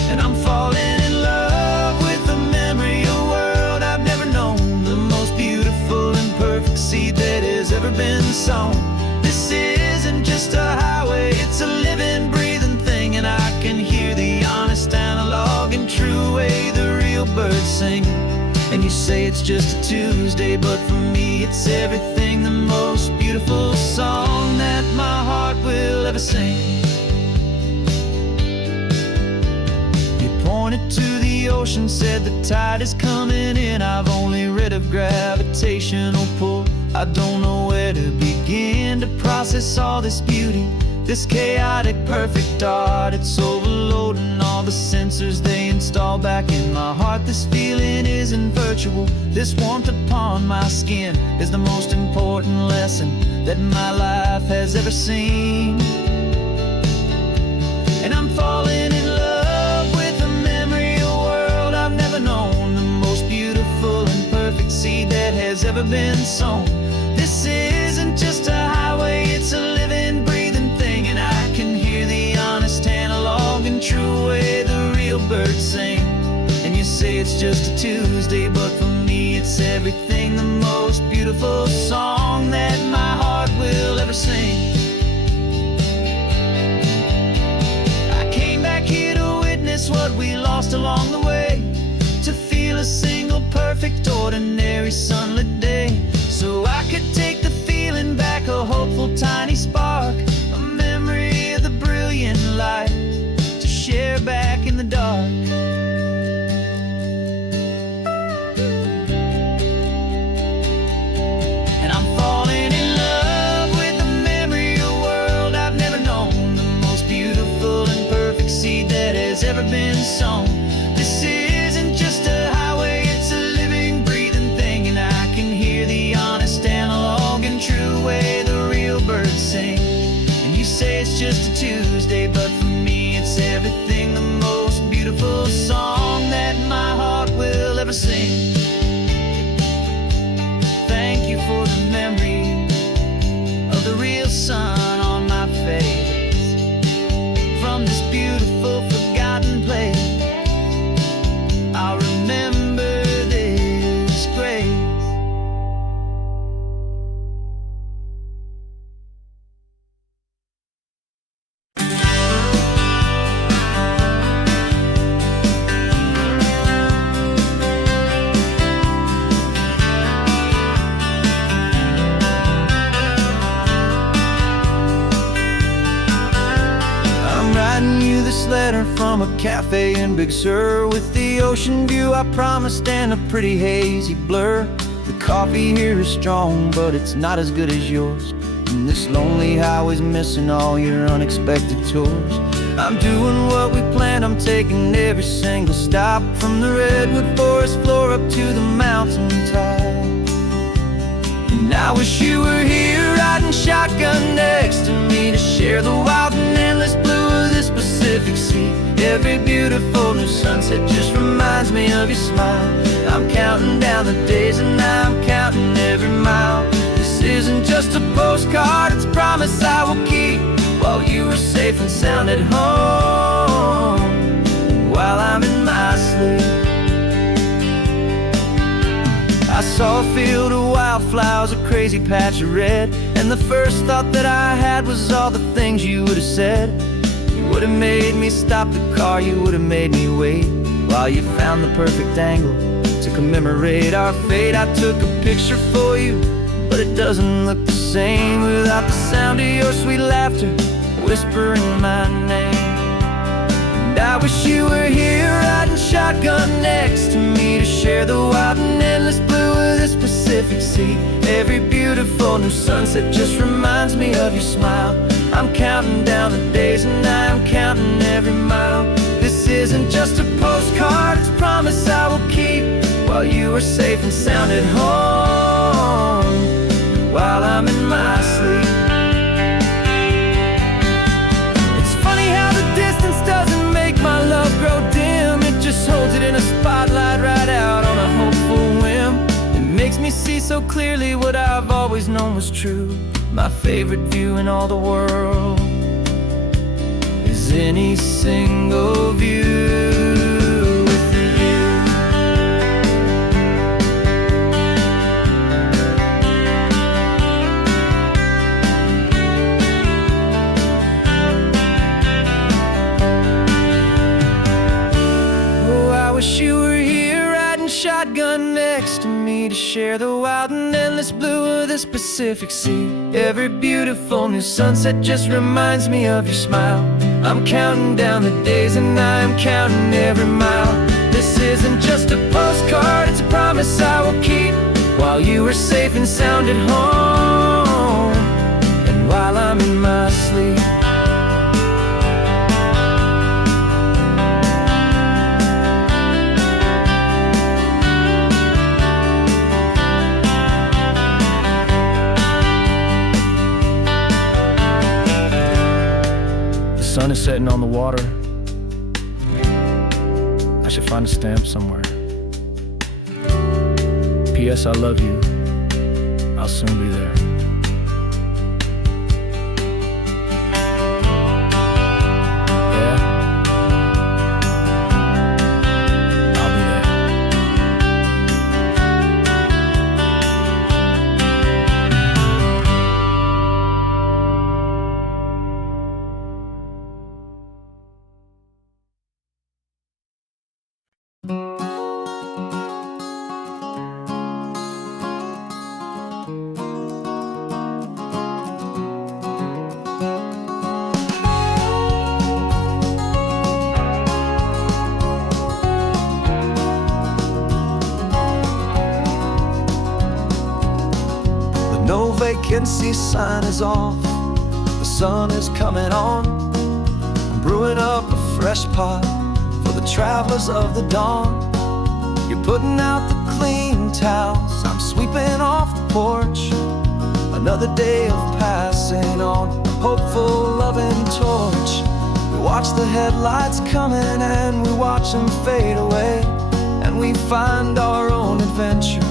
And I'm falling in love with the memory of a world I've never known, the most beautiful and perfect seed that has ever been sown. This is just a highway, it's a living, breathing thing. And I can hear the honest, analog, and true way the real birds sing. And you say it's just a Tuesday, but for me it's everything, the most beautiful song that my heart will ever sing. You pointed to the ocean, said the tide is coming in. I've only read of gravitational pull. I don't know where to begin to process all this beauty, this chaotic, perfect art. It's overloading all the sensors they install back in my heart. This feeling isn't virtual. This warmth upon my skin is the most important lesson that my life has ever seen. And I'm falling in love with the memory of a world I've never known, the most beautiful and perfect seed that has ever been sown. This isn't just a highway, it's a living, breathing thing. And I can hear the honest, analog, and true way the real birds sing. And you say it's just a Tuesday, but for me it's everything, the most beautiful song that my heart will ever sing. I came back here to witness what we lost along the way, to feel a single, perfect, ordinary, sunlit day, so I could take the feeling back, a hopeful tiny spark, a memory of the brilliant light, to share back in the dark. And I'm falling in love with the memory of a world I've never known, the most beautiful and perfect seed that has ever been sown. This isn't just a highway, it's a living, breathing thing. And I can hear the honest, analog, and true way the real birds sing. And you say it's just a Tuesday, but for me it's everything, the most beautiful song that my heart will ever sing. Thank you for the memory of the real sun on my face, from this beautiful, forgotten place. I'll remember this grace. Letter from a cafe in Big Sur, with the ocean view I promised and a pretty hazy blur. The coffee here is strong, but it's not as good as yours, and this lonely highway's missing all your unexpected tours. I'm doing what we planned, I'm taking every single stop, from the redwood forest floor up to the mountain top. And I wish you were here riding shotgun next to me, to share the wild and endless blue of this Pacific Sea. Every beautiful new sunset just reminds me of your smile. I'm counting down the days and I'm counting every mile. This isn't just a postcard, it's a promise I will keep, while you are safe and sound at home, while I'm in my sleep. I saw a field of wildflowers, a crazy patch of red, and the first thought that I had was all the things you would have said. You would have made me stop the car, you would have made me wait, while you found the perfect angle to commemorate our fate. I took a picture for you, but it doesn't look the same without the sound of your sweet laughter whispering my name. And I wish you were here riding shotgun next to me, to share the wild and endless blue of this Pacific Sea. Every beautiful new sunset just reminds me of your smile. I'm counting down the days and I'm counting every mile. This isn't just a postcard, it's a promise I will keep, while you are safe and sound at home, while I'm in my sleep. It's funny how the distance doesn't make my love grow dim, it just holds it in a spotlight right out on a hopeful whim. It makes me see so clearly what I've always known was true. My favorite view in all the world is any single view with you. shotgun next to me to share the wild and endless blue of this Pacific Sea. Every beautiful new sunset just reminds me of your smile. I'm counting down the days and I'm counting every mile. This isn't just a postcard, it's a promise I will keep, while you are safe and sound at home, and while I'm in my sleep. The sun is setting on the water. I should find a stamp somewhere. P.S. I love you. I'll soon be there. Yeah? I'll be there. No vacancy sign is off, the sun is coming on. I'm brewing up a fresh pot for the travelers of the dawn. You're putting out the clean towels, I'm sweeping off the porch. Another day of passing on a hopeful, loving torch. We watch the headlights coming and we watch them fade away, and we find our own adventure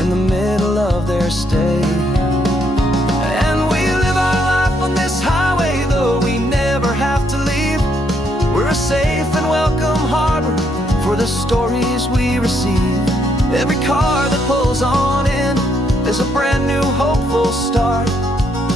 in the middle of their stay. And we live our life on this highway, though we never have to leave. We're a safe and welcome harbor for the stories we receive. Every car that pulls on in is a brand new hopeful start,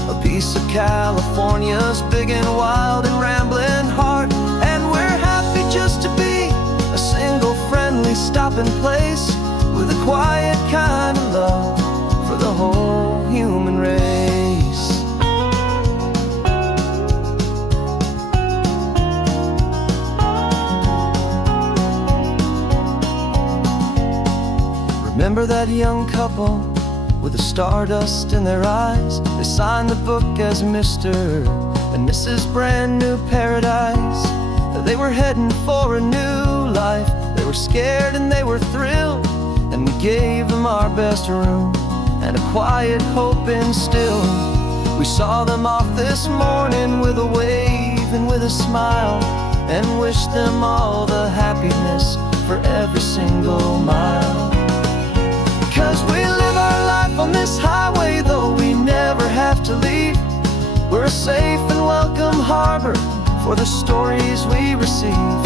a piece of California's big and wild and rambling heart. And we're happy just to be a single friendly stopping place, with a quiet kind of love for the whole human race. Remember that young couple with the stardust in their eyes? They signed the book as Mr. and Mrs. Brand New Paradise. They were heading for a new life. They were scared and they were thrilled, and we gave them our best room and a quiet hope instilled. We saw them off this morning with a wave and with a smile, and wished them all the happiness for every single mile. Because we live our life on this highway, though we never have to leave. We're a safe and welcome harbor for the stories we receive.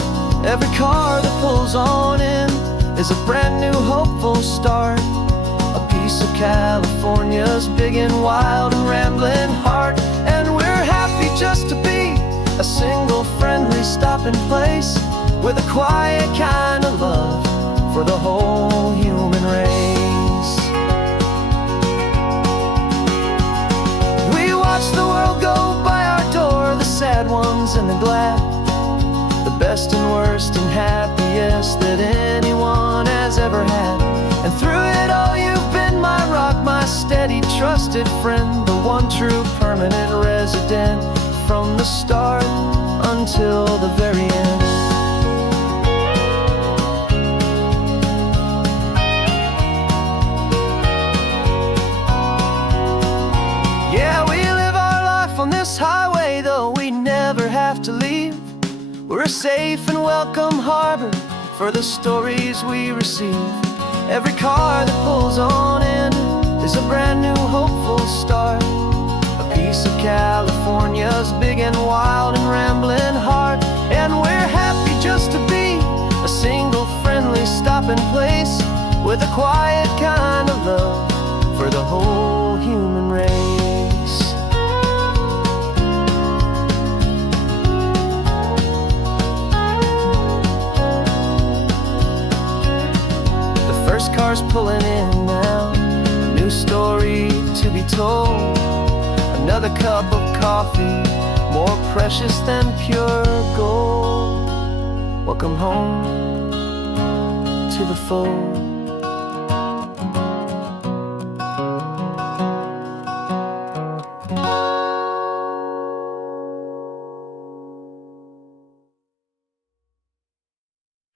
Every car that pulls on in is a brand new hopeful start, a piece of California's big and wild and rambling heart. And we're happy just to be a single friendly stopping place, with a quiet kind of love for the whole human race. We watch the world go by our door, the sad ones and the glad, the best and worst and happiest that anyone has ever had. And through it all you've been my rock, my steady trusted friend, the one true permanent resident, from the start until the very end. Yeah, we live our life on this highway, though we never have to leave. We're a safe and welcome harbor for the stories we receive. Every car that pulls on in is a brand new hopeful start, a piece of California's big and wild and rambling heart. And we're happy just to be a single friendly stopping place, with a quiet kind of love for the whole human race. cars pulling in now, a new story to be told. Another cup of coffee, more precious than pure gold. Welcome home to the fold.